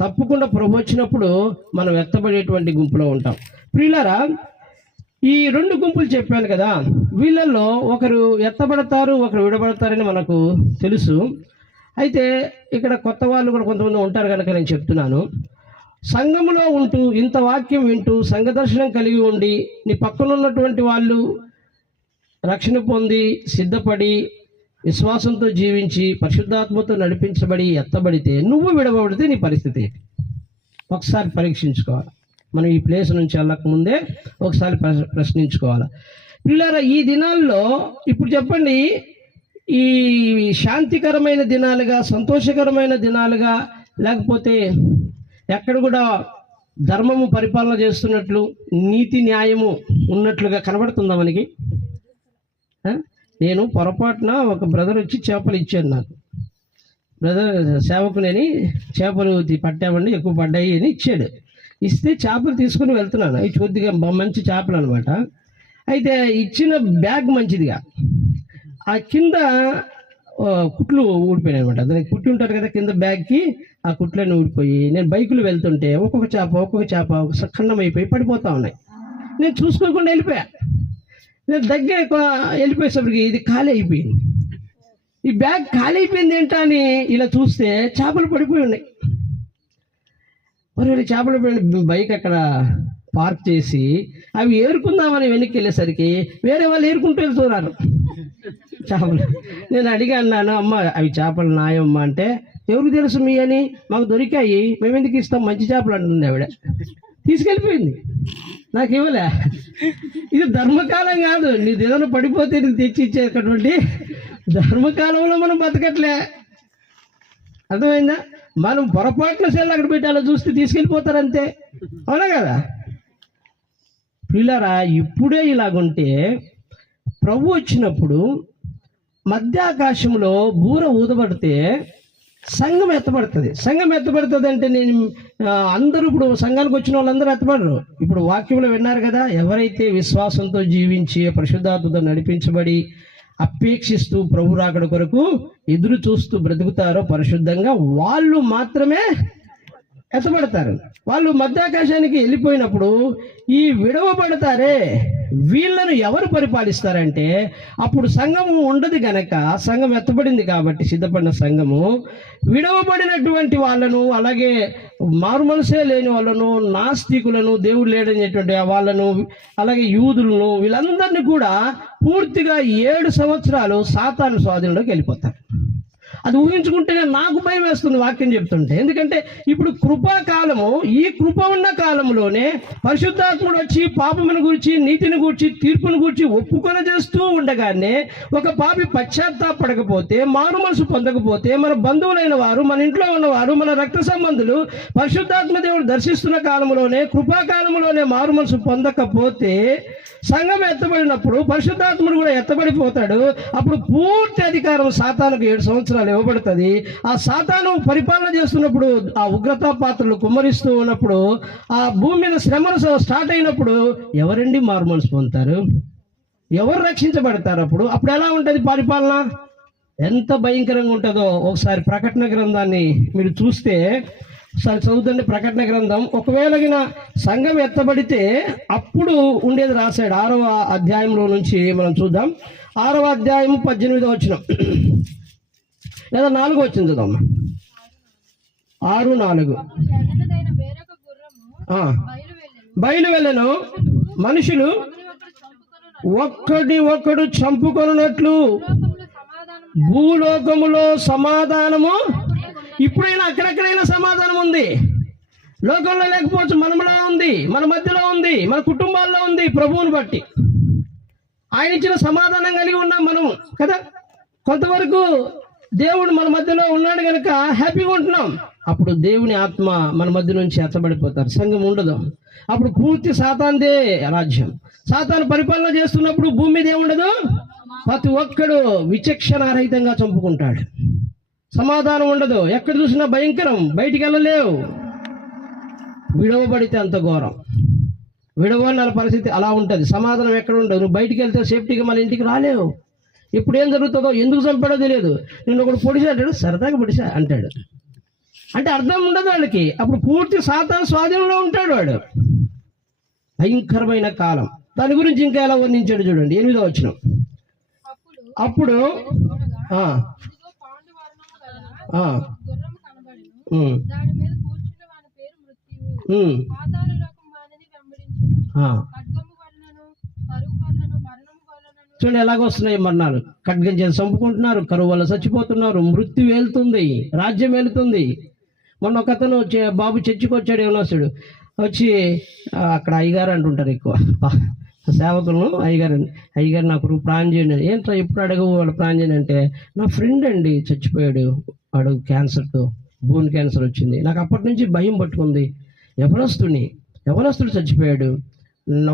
తప్పకుండా ప్రభు వచ్చినప్పుడు మనం ఎత్తబడేటువంటి గుంపులో ఉంటాం. ప్రియులారా, ఈ 2 గుంపులు చెప్పాను కదా, వీళ్ళల్లో ఒకరు ఎత్తబడతారు, ఒకరు విడబడతారని మనకు తెలుసు. అయితే ఇక్కడ కొత్త వాళ్ళు కూడా కొంతమంది ఉంటారు కనుక నేను చెప్తున్నాను. సంఘములో ఉంటూ ఇంత వాక్యం వింటూ సంఘ దర్శనం కలిగి ఉండి నీ పక్కన ఉన్నటువంటి వాళ్ళు రక్షణ పొంది సిద్ధపడి విశ్వాసంతో జీవించి పరిశుద్ధాత్మతో నడిపించబడి ఎత్తబడితే, నువ్వు విడబడితే నీ పరిస్థితి ఏంటి? ఒకసారి పరీక్షించుకోవాలి. మనం ఈ ప్లేస్ నుంచి వెళ్ళకముందే ఒకసారి ప్రశ్నించుకోవాలి. పిల్లరా, ఈ దినాల్లో ఇప్పుడు చెప్పండి, ఈ శాంతికరమైన దినాలుగా, సంతోషకరమైన దినాలుగా, లేకపోతే ఎక్కడ కూడా ధర్మము పరిపాలన చేస్తున్నట్లు, నీతి న్యాయము ఉన్నట్లుగా కనబడుతుందా మనకి? నేను పొరపాటున ఒక బ్రదర్ వచ్చి చేపలు ఇచ్చాడు నాకు. బ్రదర్ సేవకునేని చేపలు పట్టామండి, ఎక్కువ పడ్డాయి అని ఇచ్చాడు. ఇస్తే చేపలు తీసుకుని వెళ్తున్నాను. అవి కొద్దిగా మంచి చేపలు అనమాట. అయితే ఇచ్చిన బ్యాగ్ మంచిదిగా, ఆ కింద కుట్లు ఊడిపోయినాయి అనమాట. దానికి కుట్టి ఉంటారు కదా కింద బ్యాగ్కి, ఆ కుట్లన్నీ ఊడిపోయి నేను బైకులు వెళ్తుంటే ఒక్కొక్క చేప ఖండం అయిపోయి పడిపోతూ ఉన్నాయి. నేను చూసుకోకుండా వెళ్ళిపోయా. నేను దగ్గర వెళ్ళిపోయేసరికి ఇది ఖాళీ అయిపోయింది. ఈ బ్యాగ్ ఖాళీ అయిపోయింది ఏంటా అని ఇలా చూస్తే చేపలు పడిపోయి ఉన్నాయి. మరి చేపలు పడిన బైక్ అక్కడ పార్క్ చేసి అవి ఏరుకుందామని వెనక్కి వెళ్ళేసరికి వేరే వాళ్ళు ఏరుకుంటూ వెళ్తున్నారు చేపలు. నేను అడిగాను, అమ్మ అవి చేపలు నాయమ్మ అంటే, ఎవరికి తెలుసు మీ అని, మాకు దొరికాయి, మేము ఎందుకు ఇస్తాం, మంచి చేపలు అంటుంది ఆవిడ. తీసుకెళ్ళిపోయింది, నాకు ఇవ్వలే. ఇది ధర్మకాలం కాదు, నీ ఏదైనా పడిపోతే నీకు తెచ్చి ఇచ్చేటటువంటి ధర్మకాలంలో మనం బతకట్లే. అర్థమైందా? మనం పొరపాటున సెల్ అక్కడ పెట్టి అలా చూస్తే తీసుకెళ్ళిపోతారంతే, అవునా కదా? పిల్లరా, ఇప్పుడే ఇలాగుంటే ప్రభు వచ్చినప్పుడు మధ్యాకాశంలో బూర ఊదబడితే సంఘం ఎత్తబడుతుంది. సంఘం ఎత్తబడుతుంది అంటే నేను అందరూ ఇప్పుడు సంఘానికి వచ్చిన వాళ్ళందరూ ఎత్తబడరు. ఇప్పుడు వాక్యంలో విన్నారు కదా, ఎవరైతే విశ్వాసంతో జీవించి పరిశుద్ధాత్మతో నడిపించబడి అపేక్షిస్తూ ప్రభు రాకడ కొరకు ఎదురు చూస్తూ బ్రతుకుతారో పరిశుద్ధంగా, వాళ్ళు మాత్రమే ఎత్తబడతారు. వాళ్ళు మధ్యాకాశానికి వెళ్ళిపోయినప్పుడు ఈ విడవబడతారే, వీళ్ళను ఎవరు పరిపాలిస్తారంటే అప్పుడు సంఘము ఉండదు గనక, సంఘం ఎత్తబడింది కాబట్టి సిద్ధపడిన సంఘము విడవబడినటువంటి వాళ్ళను, అలాగే మారు మనసే లేని వాళ్ళను, నాస్తికులను, దేవుడు లేడనేటువంటి వాళ్ళను, అలాగే యూదులను, వీళ్ళందరినీ కూడా పూర్తిగా 7 సంవత్సరాలు సాతాను స్వాధీనంలోకి వెళ్ళిపోతారు. అది ఊహించుకుంటేనే నాకు భయం వేస్తుంది వాక్యం చెప్తుంటే. ఎందుకంటే ఇప్పుడు కృపాకాలము, ఈ కృప ఉన్న కాలంలోనే పరిశుద్ధాత్ముడు వచ్చి పాపమును గురించి, నీతిని గురించి, తీర్పును గురించి ఒప్పుకొని చేస్తూ ఉండగానే ఒక పాపి పశ్చాత్తాపడకపోతే, మారు మనసు పొందకపోతే, మన బంధువులైన వారు, మన ఇంట్లో ఉన్నవారు, మన రక్త సంబంధులు పరిశుద్ధాత్మ దేవుడు దర్శిస్తున్న కాలంలోనే, కృపాకాలంలోనే మారు మనసు పొందకపోతే సంఘం ఎత్తబడినప్పుడు పరిశుద్ధాత్ముడు కూడా ఎత్తబడిపోతాడు. అప్పుడు పూర్తి అధికారం సాతానుకు 7 సంవత్సరాలు ఇవ్వబడుతుంది. ఆ సాతాను పరిపాలన చేస్తున్నప్పుడు, ఆ ఉగ్రతా పాత్రలు కుమ్మరిస్తూ ఉన్నప్పుడు, ఆ భూమి మీద శ్రమలు స్టార్ట్ అయినప్పుడు ఎవరండి మారు మనసు పొందుతారు? ఎవరు రక్షించబడతారు? అప్పుడు ఎలా ఉంటుంది పరిపాలన? ఎంత భయంకరంగా ఉంటుందో ఒకసారి ప్రకటన గ్రంథాన్ని మీరు చూస్తే, ఒకసారి చదువుతండి ప్రకటన గ్రంథం. ఒకవేళ సంఘం ఎత్తబడితే అప్పుడు ఉండేది రాశాడు 6వ అధ్యాయంలో నుంచి మనం చూద్దాం. 6వ అధ్యాయం 18వ వచనం లేదా 4వ వచనం చూద్దాం. 6:4 బయలు వెళ్ళను, మనుషులు ఒక్కడు చంపుకొనున్నట్లు భూలోకములో సమాధానము. ఇప్పుడైనా అక్కడెక్కడైనా సమాధానం ఉంది. లోకంలో లేకపోవచ్చు, మనలో ఉంది, మన మధ్యలో ఉంది, మన కుటుంబాల్లో ఉంది. ప్రభువుని బట్టి ఆయన ఇచ్చిన సమాధానం కలిగి ఉన్నాం మనము కదా. కొంతవరకు దేవుడు మన మధ్యలో ఉన్నాడు కనుక హ్యాపీగా ఉంటున్నాం. అప్పుడు దేవుని ఆత్మ మన మధ్య నుంచి ఎత్తబడిపోతారు, సంఘం ఉండదు. అప్పుడు పూర్తి సాతానుదే రాజ్యం. సాతాను పరిపాలన చేస్తున్నప్పుడు భూమి మీద ఏముండదు. ప్రతి ఒక్కడు విచక్షణారహితంగా చంపుకుంటాడు. సమాధానం ఉండదు. ఎక్కడ చూసినా భయంకరం. బయటికి వెళ్ళలేవు. విడవబడితే అంత ఘోరం. విడవన్న పరిస్థితి అలా ఉంటుంది. సమాధానం ఎక్కడ ఉండదు. నువ్వు బయటికి వెళ్తే సేఫ్టీగా మన ఇంటికి రాలేవు. ఇప్పుడు ఏం జరుగుతుందో, ఎందుకు చంపాడో తెలియదు. నిన్ను ఒకడు పొడిసా అంటాడు, సరదాగా పొడిసా అంటాడు. అంటే అర్థం ఉండదు వాళ్ళకి. అప్పుడు పూర్తి సాతాను స్వాధీనంలో ఉంటాడు వాడు. భయంకరమైన కాలం. దాని గురించి ఇంకా ఎలా వర్ణించాడు చూడండి. 8వ వచనం. అప్పుడు చూడండి ఎలాగొస్తున్నాయి మరణాలు. ఖడ్గం చేసి చంపుకుంటున్నారు, కరువు వల్ల చచ్చిపోతున్నారు, మృత్యు వెళ్తుంది, రాజ్యం వెళ్తుంది. మొన్న ఒక అతను బాబు చర్చికి వచ్చాడు, యోనాసుడు వచ్చి అక్కడ అయ్యగారు అంటుంటారు ఎక్కువ సేవకులను. అయ్యగారు నాకు ప్రాణం చేయండి. ఏంట్రా ఎప్పుడు అడగవు వాళ్ళు ప్రాణం చేయండి అంటే, నా ఫ్రెండ్ అండి చచ్చిపోయాడు, వాడు క్యాన్సర్తో, బోన్ క్యాన్సర్ వచ్చింది. నాకు అప్పటి నుంచి భయం పట్టుకుంది. యవనస్తుడు చచ్చిపోయాడు,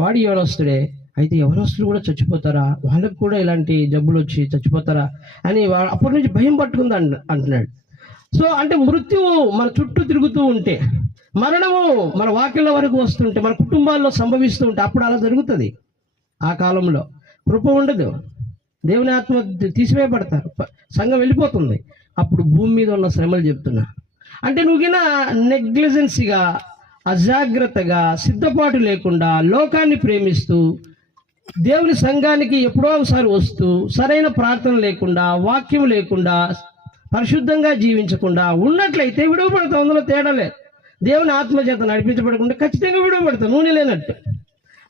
వాడు యవనస్తుడే, అయితే యవనస్తులు కూడా చచ్చిపోతారా, వాళ్ళకు కూడా ఇలాంటి జబ్బులు వచ్చి చచ్చిపోతారా అని అప్పటి నుంచి భయం పట్టుకుంది అంటున్నాడు. సో అంటే మృత్యువు మన చుట్టూ తిరుగుతూ ఉంటే, మరణము మన వాక్యాల వరకు వస్తుంటే, మన కుటుంబాల్లో సంభవిస్తూ ఉంటే అప్పుడు అలా జరుగుతుంది. ఆ కాలంలో కృప ఉండదు. దేవుని ఆత్మ తీసివేయబడతారు, సంఘం వెళ్ళిపోతుంది. అప్పుడు భూమి మీద ఉన్న శ్రమలు చెప్తున్నా. అంటే నువ్వు నెగ్లిజెన్సీగా, అజాగ్రత్తగా, సిద్ధపాటు లేకుండా, లోకాన్ని ప్రేమిస్తూ, దేవుని సంఘానికి ఎప్పుడో ఒకసారి వస్తూ, సరైన ప్రార్థన లేకుండా, వాక్యం లేకుండా, పరిశుద్ధంగా జీవించకుండా ఉన్నట్లయితే విడువబడతావు. అందులో తేడా లేదు. దేవుని ఆత్మచేత నడిపించబడకుండా ఖచ్చితంగా విడువబడతావు, నూనె లేనట్టు.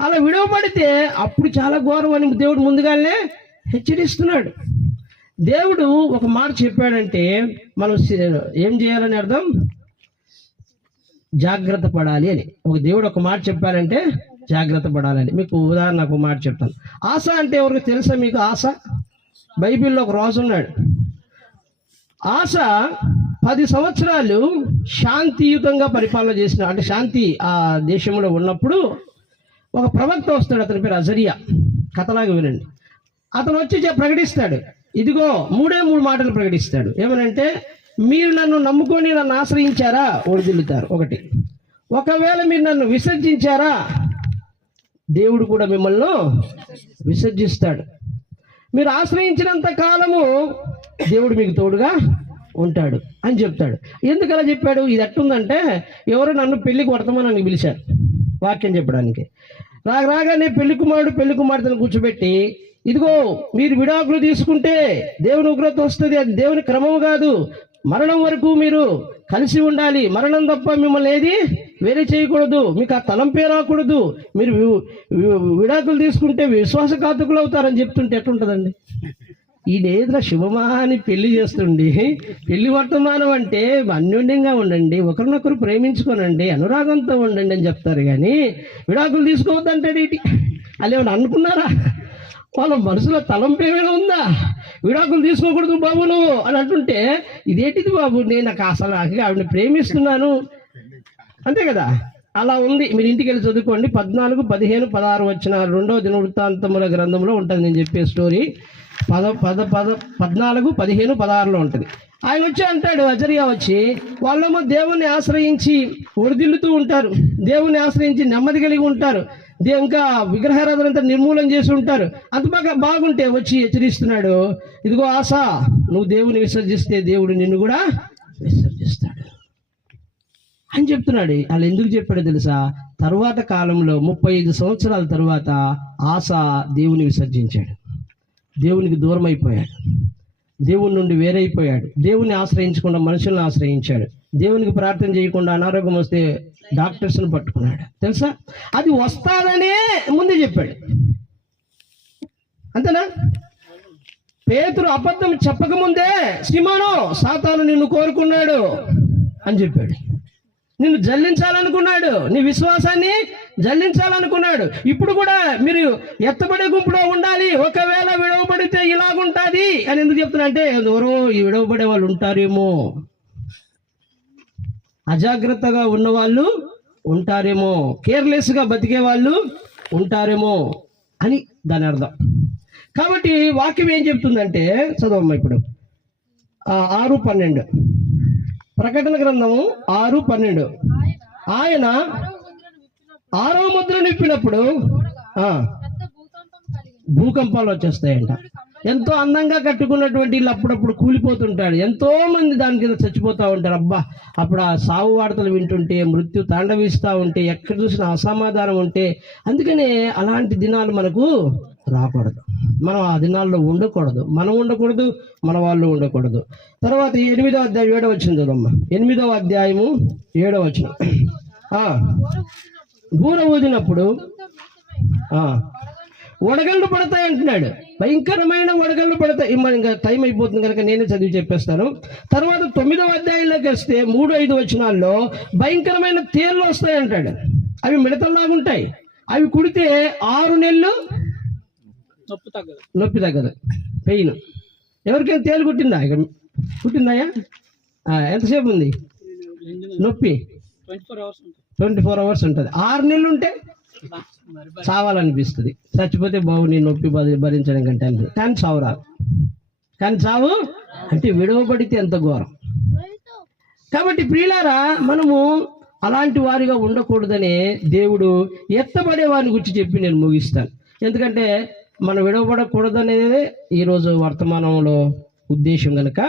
అలా విడువబడితే అప్పుడు చాలా ఘోరం అని దేవుడు ముందుగానే హెచ్చరిస్తున్నాడు. దేవుడు ఒక మాట చెప్పాడంటే మనం ఏం చేయాలని అర్థం? జాగ్రత్త పడాలి అని. ఒక దేవుడు ఒక మాట చెప్పాడంటే జాగ్రత్త పడాలని. మీకు ఉదాహరణకు ఒక మాట చెప్తాను. ఆశ అంటే ఎవరికి తెలుసా మీకు? ఆశ బైబిల్లో ఒక రాజు ఉన్నాడు. ఆశ 10 సంవత్సరాలు శాంతియుతంగా పరిపాలన చేసిన, అంటే శాంతి ఆ దేశంలో ఉన్నప్పుడు ఒక ప్రవక్త వస్తాడు. అతని పేరు అజరియా. కథలాగా వినండి. అతను వచ్చి ప్రకటిస్తాడు. ఇదిగో 3 మాటలు ప్రకటిస్తాడు. ఏమనంటే, మీరు నన్ను నమ్ముకొని నన్ను ఆశ్రయించారా, ఒడిదిల్లుతారు. ఒకవేళ మీరు నన్ను విసర్జించారా, దేవుడు కూడా మిమ్మల్ని విసర్జిస్తాడు. మీరు ఆశ్రయించినంత కాలము దేవుడు మీకు తోడుగా ఉంటాడు అని చెప్తాడు. ఎందుకు అలా చెప్పాడు? ఇది ఎట్టుందంటే, ఎవరు నన్ను పెళ్లి కొడతామని నన్ను పిలిచారు వాక్యం చెప్పడానికి. రాగానే పెళ్లి కుమార్తెను కూర్చోబెట్టి, ఇదిగో మీరు విడాకులు తీసుకుంటే దేవుని ఉగ్రత వస్తుంది, అది దేవుని క్రమం కాదు, మరణం వరకు మీరు కలిసి ఉండాలి, మరణం తప్ప మిమ్మల్ని ఏది వేరే చేయకూడదు, మీకు ఆ తలంపే రాకూడదు, మీరు విడాకులు తీసుకుంటే విశ్వాసఘాతకులు అవుతారని చెప్తుంటే ఎట్లుంటుందండి? ఈడేదో శుభమా అని పెళ్లి చేస్తుండి, పెళ్లి వర్తమానం అంటే అన్యోన్యంగా ఉండండి, ఒకరినొకరు ప్రేమించుకోనండి, అనురాగంతో ఉండండి అని చెప్తారు. కానీ విడాకులు తీసుకోవద్దంటాడు. ఇటు వాళ్ళు ఏమైనా అనుకున్నారా? వాళ్ళ మనసులో తలంపు ఏమైనా ఉందా? విడాకులు తీసుకోకూడదు బాబు నువ్వు అని అంటుంటే, ఇదేంటిది బాబు, నేను అసలు ఆవిడని ప్రేమిస్తున్నాను అంతే కదా. అలా ఉంది. మీరు ఇంటికి వెళ్ళి చదువుకోండి. 14, 15, 16 వచ్చిన 2వ దినవృత్తాంతముల గ్రంథంలో ఉంటుంది నేను చెప్పే స్టోరీ. 14, 15, 16లో ఉంటుంది. ఆయన వచ్చి అంటాడు, అజరియా వచ్చి, వాళ్ళేమో దేవుణ్ణి ఆశ్రయించి ఒడిదిల్లుతూ ఉంటారు, దేవుణ్ణి ఆశ్రయించి నెమ్మది కలిగి ఉంటారు, ఇంకా విగ్రహారాధన అంతా నిర్మూలన చేసి ఉంటారు. అంత బాగుంటే వచ్చి హెచ్చరిస్తున్నాడు, ఇదిగో ఆశ, నువ్వు దేవుని విసర్జిస్తే దేవుడు నిన్ను కూడా విసర్జిస్తాడు అని చెప్తున్నాడు. వాళ్ళు ఎందుకు చెప్పాడో తెలుసా? తరువాత కాలంలో 35 సంవత్సరాల తరువాత ఆశ దేవుని విసర్జించాడు, దేవునికి దూరం అయిపోయాడు, దేవుని నుండి వేరైపోయాడు, దేవుని ఆశ్రయించకుండా మనుషులను ఆశ్రయించాడు, దేవునికి ప్రార్థన చేయకుండా అనారోగ్యం వస్తే డాక్టర్స్ని పట్టుకున్నాడు. తెలుసా? అది వస్తాదనే ముందే చెప్పాడు. అంతేనా? పేతురు అబద్ధం చెప్పకముందే, సీమోను, సాతాను నిన్ను కోరుకున్నాడు అని చెప్పాడు. నిన్ను జల్లించాలనుకున్నాడు, నీ విశ్వాసాన్ని జల్లించాలనుకున్నాడు. ఇప్పుడు కూడా మీరు ఎత్తబడే గుంపులో ఉండాలి, ఒకవేళ విడవబడితే ఇలాగుంటుంది అని ఎందుకు చెప్తున్నా అంటే, ఎవరో ఈ విడవబడే వాళ్ళు ఉంటారేమో, అజాగ్రత్తగా ఉన్నవాళ్ళు ఉంటారేమో, కేర్లెస్గా బతికే వాళ్ళు ఉంటారేమో అని దాని అర్థం. కాబట్టి వాక్యం ఏం చెప్తుందంటే, చదవమ్మా ఇప్పుడు 6:12, ప్రకటన గ్రంథము 6:12. ఆయన 6వ ముద్ర నిప్పినప్పుడు భూకంపాలు వచ్చేస్తాయంట. ఎంతో అందంగా కట్టుకున్నటువంటి ఇల్లు అప్పుడప్పుడు కూలిపోతుంటాడు, ఎంతో మంది దాని కింద చచ్చిపోతూ ఉంటారు. అబ్బా, అప్పుడు ఆ సావు వార్తలు వింటుంటే, మృత్యు తాండవిస్తూ ఉంటే, ఎక్కడ చూసినా అసమాధానం ఉంటే, అందుకనే అలాంటి దినాలు మనకు రాకూడదు. మనం ఆ దినాల్లో ఉండకూడదు, మనం ఉండకూడదు, మన వాళ్ళు ఉండకూడదు. తర్వాత 8వ అధ్యాయం 7వ వచనం చదవమ్మా. 8వ అధ్యాయము 7వ వచనం. బూర ఊదినప్పుడు వడగళ్ళు పడతాయి అంటున్నాడు. భయంకరమైన వడగళ్ళు పడతాయి. ఇంకా టైం అయిపోతుంది కనుక నేనే చదివి చెప్పేస్తాను. తర్వాత 9వ అధ్యాయంలోకి వస్తే 3-5 వచనాల్లో భయంకరమైన తేళ్ళు వస్తాయి అంటాడు. అవి మిడతల్లాగుంటాయి, అవి కుడితే 6 నెలలు నొప్పి తగ్గదు, పెయిన్. ఎవరికైనా తేలు కుట్టిందా? ఇక్కడ కుట్టిందాయా? ఎంతసేపు ఉంది నొప్పి? 24 hours ఉంటుంది. 6 నెలలు ఉంటే చావాలనిపిస్తుంది, చచ్చిపోతే బాగుంది నొప్పి భరించడం కంటే అని. కానీ చావు రాదు. కానీ చావు అంటే విడవబడితే ఎంత ఘోరం. కాబట్టి ప్రియులారా, మనము అలాంటి వారిగా ఉండకూడదని దేవుడు ఎత్తబడే వారిని గురించి చెప్పి నేను ముగిస్తాను. ఎందుకంటే మనం విడవబడకూడదనేదే ఈరోజు వర్తమానంలో ఉద్దేశం. కనుక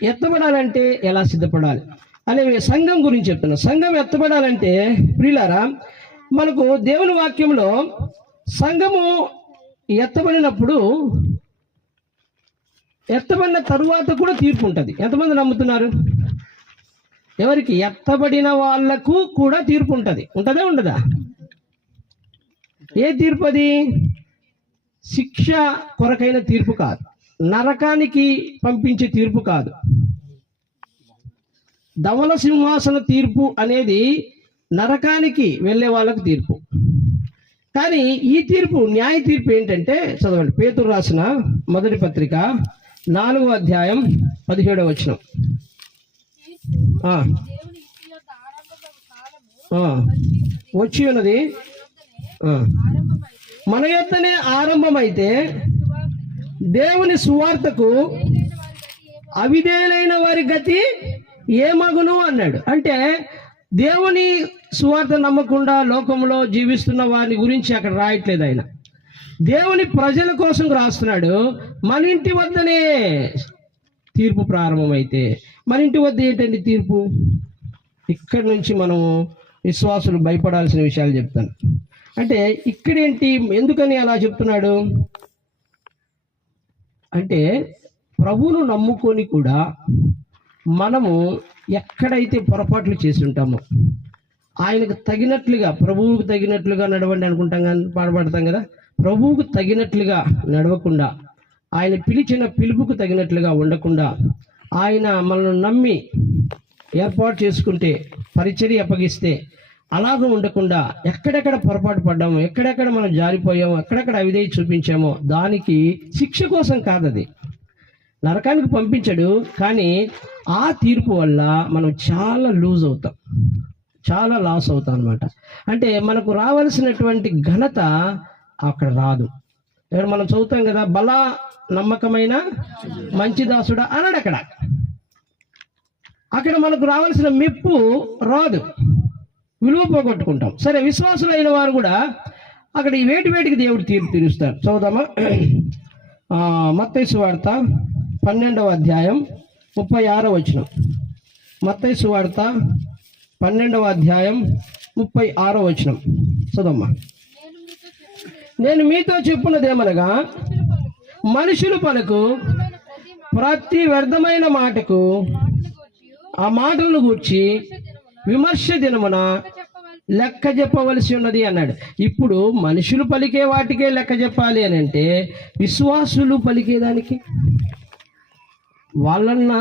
ఎత్తబడాలంటే ఎలా సిద్ధపడాలి అనే సంఘం గురించి చెప్తున్నా. సంఘం ఎత్తబడాలంటే ప్రియులారా, మనకు దేవుని వాక్యంలో సంఘము ఎత్తబడినప్పుడు, ఎత్తబడిన తరువాత కూడా తీర్పు ఉంటుంది. ఎంతమంది నమ్ముతున్నారు? ఎవరికి? ఎత్తబడిన వాళ్లకు కూడా తీర్పు ఉంటుంది. ఉంటుందా ఉండదా? ఏ తీర్పు అది? శిక్ష కొరకైన తీర్పు కాదు, నరకానికి పంపించే తీర్పు కాదు. ధవల సింహాసన తీర్పు అనేది నరకానికి వెళ్ళే వాళ్ళకు తీర్పు. కానీ ఈ తీర్పు, న్యాయ తీర్పు ఏంటంటే, చదవండి, పేతురు రాసిన మొదటి పత్రిక 4వ అధ్యాయం 17వ వచనం. వచ్చి ఉన్నది, మన యొద్దనే ఆరంభమైతే దేవుని సువార్తకు అవిధేయులైన వారి గతి ఏమగును అన్నాడు. అంటే దేవుని సువార్త నమ్మకుండా లోకంలో జీవిస్తున్న వారిని గురించి అక్కడ రాయట్లేదు ఆయన. దేవుని ప్రజల కోసం రాస్తున్నాడు. మన ఇంటి వద్దనే తీర్పు ప్రారంభమైతే, మన ఇంటి వద్ద ఏంటండి తీర్పు? ఇక్కడి నుంచి మనం విశ్వాసులు భయపడాల్సిన విషయాలు చెప్తాను. అంటే ఇక్కడేంటి, ఎందుకని అలా చెప్తున్నాడు అంటే, ప్రభువును నమ్ముకొని కూడా మనము ఎక్కడైతే పొరపాట్లు చేసి ఉంటామో, ఆయనకు తగినట్లుగా, ప్రభువుకు తగినట్లుగా నడవండి అనుకుంటాం కానీ పాడబడతాం కదా, ప్రభువుకు తగినట్లుగా నడవకుండా ఆయన పిలిచిన పిలుపుకు తగినట్లుగా ఉండకుండా, ఆయన మనల్ని నమ్మి ఏర్పాటు చేసుకుంటే, పరిచర్య అప్పగిస్తే అలాగ ఉండకుండా ఎక్కడెక్కడ పొరపాటు పడ్డామో, ఎక్కడెక్కడ మనం జారిపోయామో, ఎక్కడెక్కడ అవిధేయ చూపించామో దానికి శిక్ష కోసం కాదది, నరకానికి పంపించడు. కానీ ఆ తీర్పు వల్ల మనం చాలా లూజ్ అవుతాం, చాలా లాస్ అవుతాం అనమాట. అంటే మనకు రావాల్సినటువంటి ఘనత అక్కడ రాదు. ఇక్కడ మనం చదువుతాం కదా, బలా నమ్మకమైన మంచి దాసుడా అన్నాడు. అక్కడ మనకు రావాల్సిన మెప్పు రాదు, విలువ పోగొట్టుకుంటాం. సరే, విశ్వాసులైన వారు కూడా అక్కడ ఈ వేటికి దేవుడు తీర్పు తీరుస్తారు. చదువుదామా? మత్తయి సువార్త 12వ అధ్యాయం 36వ వచనం. మత్తయి సువార్త 12వ అధ్యాయం 36వ వచనం చదవమ్మా. నేను మీతో చెప్పున్నదేమనగా, మనుషులు పలుకు ప్రతి వ్యర్థమైన మాటకు ఆ మాటలను గూర్చి విమర్శ దినమున లెక్క చెప్పవలసి ఉన్నది అన్నాడు. ఇప్పుడు మనుషులు పలికే వాటికే లెక్క చెప్పాలి అని అంటే, విశ్వాసులు పలికేదానికి వాళ్ళన్నా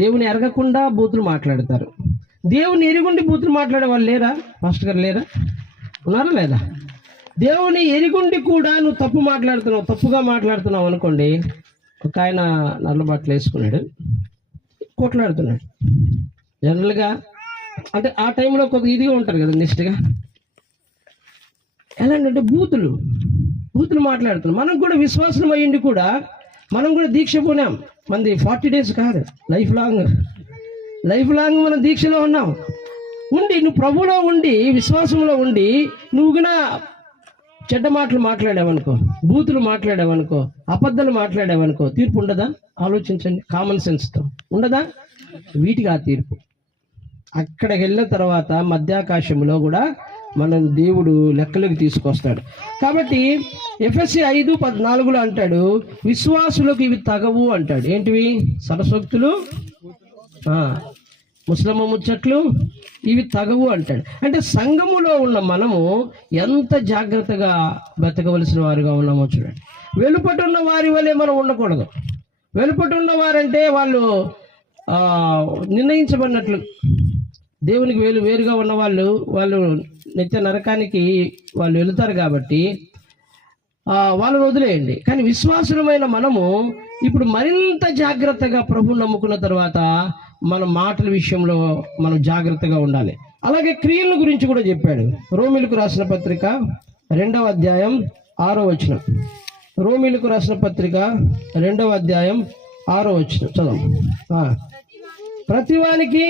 దేవుని ఎరగకుండా బూతులు మాట్లాడతారు. దేవుని ఎరుగుండి బూతులు మాట్లాడే వాళ్ళు లేరా? మాస్టర్ గారు లేరా? ఉన్నారా లేదా? దేవుని ఎరుగుండి కూడా నువ్వు తప్పుగా మాట్లాడుతున్నావు అనుకోండి. ఒక ఆయన నల్ల బట్టలు వేసుకున్నాడు, కొట్లాడుతున్నాడు. జనరల్గా అంటే ఆ టైంలో కొద్దిగా ఇదిగా ఉంటారు కదా, నెక్స్ట్గా ఎలాంటి బూతులు మాట్లాడుతున్నాం. మనం కూడా విశ్వాసం అయ్యింది కూడా, మనం కూడా దీక్ష పోనాం. మనది 40 days కాదు, లైఫ్ లాంగ్ మనం దీక్షలో ఉన్నాం. నువ్వు ప్రభువులో ఉండి, విశ్వాసంలో ఉండి, నువ్వు కూడా చెడ్డ మాటలు మాట్లాడావనుకో, బూతులు మాట్లాడావనుకో, అబద్ధాలు మాట్లాడావనుకో, తీర్పు ఉండదా? ఆలోచించండి, కామన్ సెన్స్తో ఉండదా? వీటికి ఆ తీర్పు. అక్కడికి వెళ్ళిన తర్వాత మధ్యాకాశంలో కూడా మనం దేవుడు లెక్కలోకి తీసుకొస్తాడు. కాబట్టి ఎఫెసీ 5:14 అంటాడు, విశ్వాసులకు ఇవి తగవు అంటాడు. ఏంటివి? సరసోక్తులు, ముస్లిం ముచ్చట్లు, ఇవి తగవు అంటాడు. అంటే సంఘములో ఉన్న మనము ఎంత జాగ్రత్తగా బతకవలసిన వారుగా ఉన్నామో చూడండి. వెలుపట ఉన్న వారి వలె మనం ఉండకూడదు. వెలుపట ఉన్న వారంటే వాళ్ళు నిర్ణయించబడినట్లు, దేవునికి వేరుగా ఉన్న వాళ్ళు నిత్య నరకానికి వాళ్ళు వెళుతారు. కాబట్టి వాళ్ళని వదిలేయండి. కానీ విశ్వాసులమైన మనము ఇప్పుడు మరింత జాగ్రత్తగా ప్రభువుని నమ్ముకున్న తర్వాత మన మాటల విషయంలో మనం జాగ్రత్తగా ఉండాలి. అలాగే క్రియల గురించి కూడా చెప్పాడు. రోమీలకు రాసిన పత్రిక 2వ అధ్యాయం 6వ వచనం. రోమీలకు రాసిన పత్రిక 2వ అధ్యాయం 6వ వచనం చదవం. ప్రతివానికి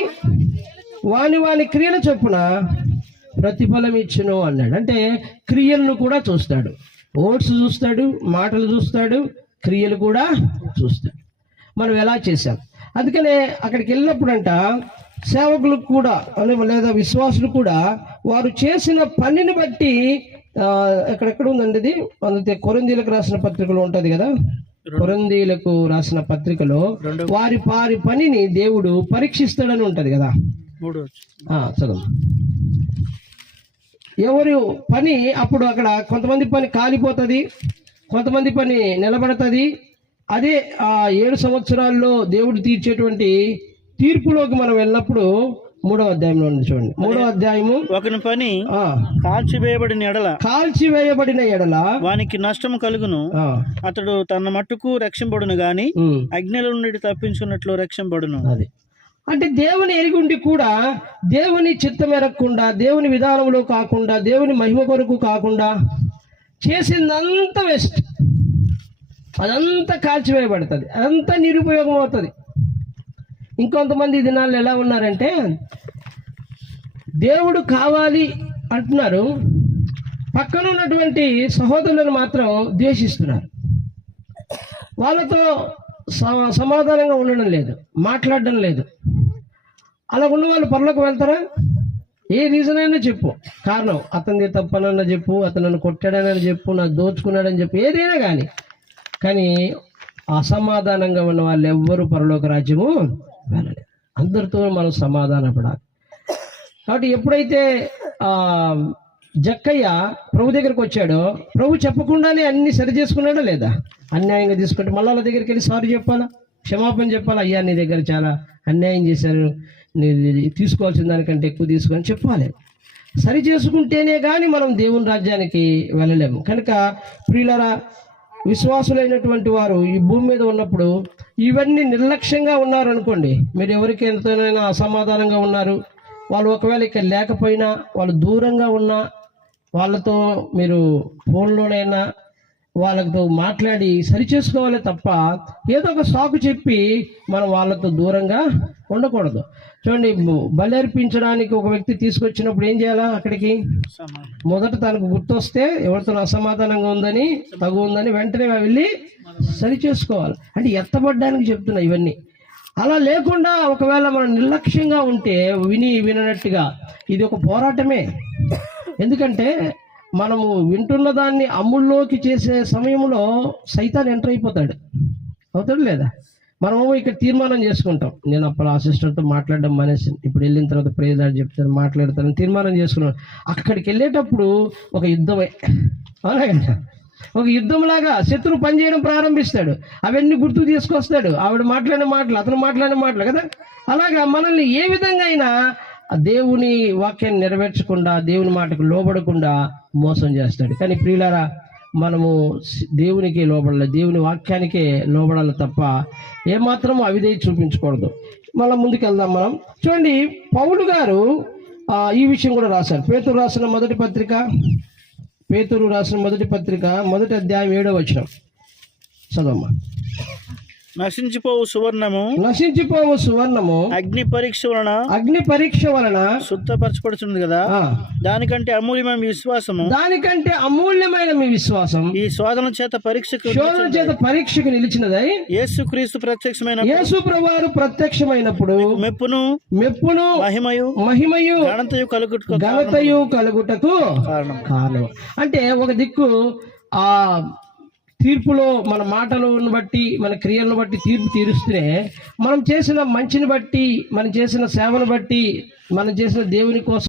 వాని క్రియల చొప్పున ప్రతిఫలం ఇచ్చును అన్నాడు. అంటే క్రియలను కూడా చూస్తాడు. ఓట్స్ చూస్తాడు, మాటలు చూస్తాడు, క్రియలు కూడా చూస్తాడు. మనం ఎలా చేశాం. అందుకనే అక్కడికి వెళ్ళినప్పుడంట సేవకులకు కూడా లేదా విశ్వాసులు కూడా వారు చేసిన పనిని బట్టి, ఎక్కడెక్కడ ఉందండి ఇది, అందుకే కొరింథీయులకు రాసిన పత్రికలో ఉంటుంది కదా, కొరింథీయులకు రాసిన పత్రికలో వారి పనిని దేవుడు పరీక్షిస్తాడని ఉంటది కదా. చదువు. ఎవరు పని అప్పుడు అక్కడ కొంతమంది పని కాలిపోతుంది, కొంతమంది పని నిలబడుతుంది. అదే ఆ 7 సంవత్సరాల్లో దేవుడు తీర్చేటువంటి తీర్పులోకి మనం వెళ్ళినప్పుడు 3వ అధ్యాయంలో ఉంది చూడండి. 3వ అధ్యాయము, ఒకని పని కాల్చివేయబడిన ఎడల వానికి నష్టం కలుగును, అతడు తన మట్టుకు రక్షింపడును గాని అగ్నిలో నుండి తప్పించుకున్నట్లు రక్షింపడును. అది అంటే దేవుని ఎరిగుండి కూడా దేవుని చిత్తం ఎరగకుండా, దేవుని విధానంలో కాకుండా, దేవుని మహిమ కొరకు కాకుండా చేసిందంతా వేస్ట్. అదంతా కాల్చివేయబడుతుంది, అదంతా నిరుపయోగం అవుతుంది. ఇంకొంతమంది దినాల్లో ఎలా ఉన్నారంటే, దేవుడు కావాలి అంటున్నారు, పక్కన ఉన్నటువంటి సహోదరులను మాత్రం ద్వేషిస్తున్నారు. వాళ్ళతో సమాధానంగా ఉండడం లేదు, మాట్లాడడం లేదు. అలా ఉన్న వాళ్ళు పరలోకి వెళ్తారా? ఏ రీజన్ అయినా చెప్పు, కారణం అతనిది తప్పనన్నా చెప్పు, అతను నన్ను కొట్టాడని చెప్పు, నా దోచుకున్నాడని చెప్పు, ఏదైనా కానీ అసమాధానంగా ఉన్న వాళ్ళు ఎవ్వరూ పరలోక రాజ్యము వెళ్ళలేదు. అందరితో మనం సమాధాన పడాలి. కాబట్టి ఎప్పుడైతే జక్కయ్య ప్రభు దగ్గరికి వచ్చాడో ప్రభు చెప్పకుండానే అన్ని సరి చేసుకున్నాడా లేదా? అన్యాయంగా తీసుకుంటే మళ్ళీ వాళ్ళ దగ్గరికి వెళ్ళి సారీ చెప్పాలా, క్షమాపణ చెప్పాలా, అయ్యా నీ దగ్గర చాలా అన్యాయం చేశారు, తీసుకోవాల్సిన దానికంటే ఎక్కువ తీసుకొని చెప్పాలి. సరి చేసుకుంటేనే కానీ మనం దేవుని రాజ్యానికి వెళ్ళలేము. కనుక ప్రియులారా, విశ్వాసులైనటువంటి వారు ఈ భూమి మీద ఉన్నప్పుడు ఇవన్నీ నిర్లక్ష్యంగా ఉన్నారు అనుకోండి, మీరు ఎవరికి ఎంతైనా అసమాధానంగా ఉన్నారు, వాళ్ళు ఒకవేళ ఇక్కడ లేకపోయినా, వాళ్ళు దూరంగా ఉన్నా, వాళ్ళతో మీరు ఫోన్లోనైనా వాళ్ళతో మాట్లాడి సరి చేసుకోవాలి తప్ప ఏదో ఒక సాకు చెప్పి మనం వాళ్ళతో దూరంగా ఉండకూడదు. చూడండి, బలి అర్పించడానికి ఒక వ్యక్తి తీసుకొచ్చినప్పుడు ఏం చేయాలా? అక్కడికి మొదట తనకు గుర్తొస్తే ఎవరితో అసమాధానంగా ఉందని, తగు ఉందని వెంటనే వెళ్ళి సరి చేసుకోవాలి. అంటే ఎత్తబడ్డానికి చెప్తున్నా ఇవన్నీ. అలా లేకుండా ఒకవేళ మనం నిర్లక్ష్యంగా ఉంటే విననట్టుగా ఇది ఒక పోరాటమే. ఎందుకంటే మనము వింటున్న దాన్ని అమ్ముల్లోకి చేసే సమయంలో సైతాన్ ఎంటర్ అయిపోతాడు, అవుతాడు లేదా? మనము ఇక్కడ తీర్మానం చేసుకుంటాం, నేను అప్పుడు ఆ సిస్టర్తో మాట్లాడడం మానేసి ఇప్పుడు వెళ్ళిన తర్వాత ప్రేయర్ చెప్తాను, మాట్లాడతాను, తీర్మానం చేసుకున్నాను. అక్కడికి వెళ్ళేటప్పుడు ఒక యుద్ధమే, అవునా కదా? ఒక యుద్ధంలాగా శత్రువు పనిచేయడం ప్రారంభిస్తాడు, అవన్నీ గుర్తుకు తీసుకొస్తాడు, ఆవిడ మాట్లాడిన మాటలు, అతను మాట్లాడిన మాటలు కదా. అలాగా మనల్ని ఏ విధంగా అయినా దేవుని వాక్యాన్ని నెరవేర్చకుండా, దేవుని మాటకు లోబడకుండా మోసం చేస్తాడు. కానీ ప్రియులారా, మనము దేవునికి లోబడాలి, దేవుని వాక్యానికే లోబడాలి తప్ప ఏమాత్రం అవిధేయ చూపించకూడదు. మళ్ళీ ముందుకు వెళ్దాం మనం. చూడండి, పౌలు గారు ఈ విషయం కూడా రాశారు. పేతురు రాసిన మొదటి పత్రిక మొదటి అధ్యాయం 7వ వచనం చదవమ్మా. నశించిపోవు సువర్ణము అగ్ని పరీక్ష వలన శుద్ధపరచబడుతుంది కదా, దానికంటే అమూల్యమైన మీ విశ్వాసం ఈ శోధన చేత పరీక్షకు నిలిచినదై యేసుక్రీస్తు యేసుప్రభువారు ప్రత్యక్షమైనప్పుడు మెప్పును మహిమయు ఘనతయు కలుగుటకు కారణం. అంటే ఒక దిక్కు ఆ తీర్పులో మన మాటలను బట్టి, మన క్రియలను బట్టి తీర్పు తీరుస్తూనే, మనం చేసిన మంచిని బట్టి, మనం చేసిన సేవను బట్టి, మనం చేసిన దేవుని కోసం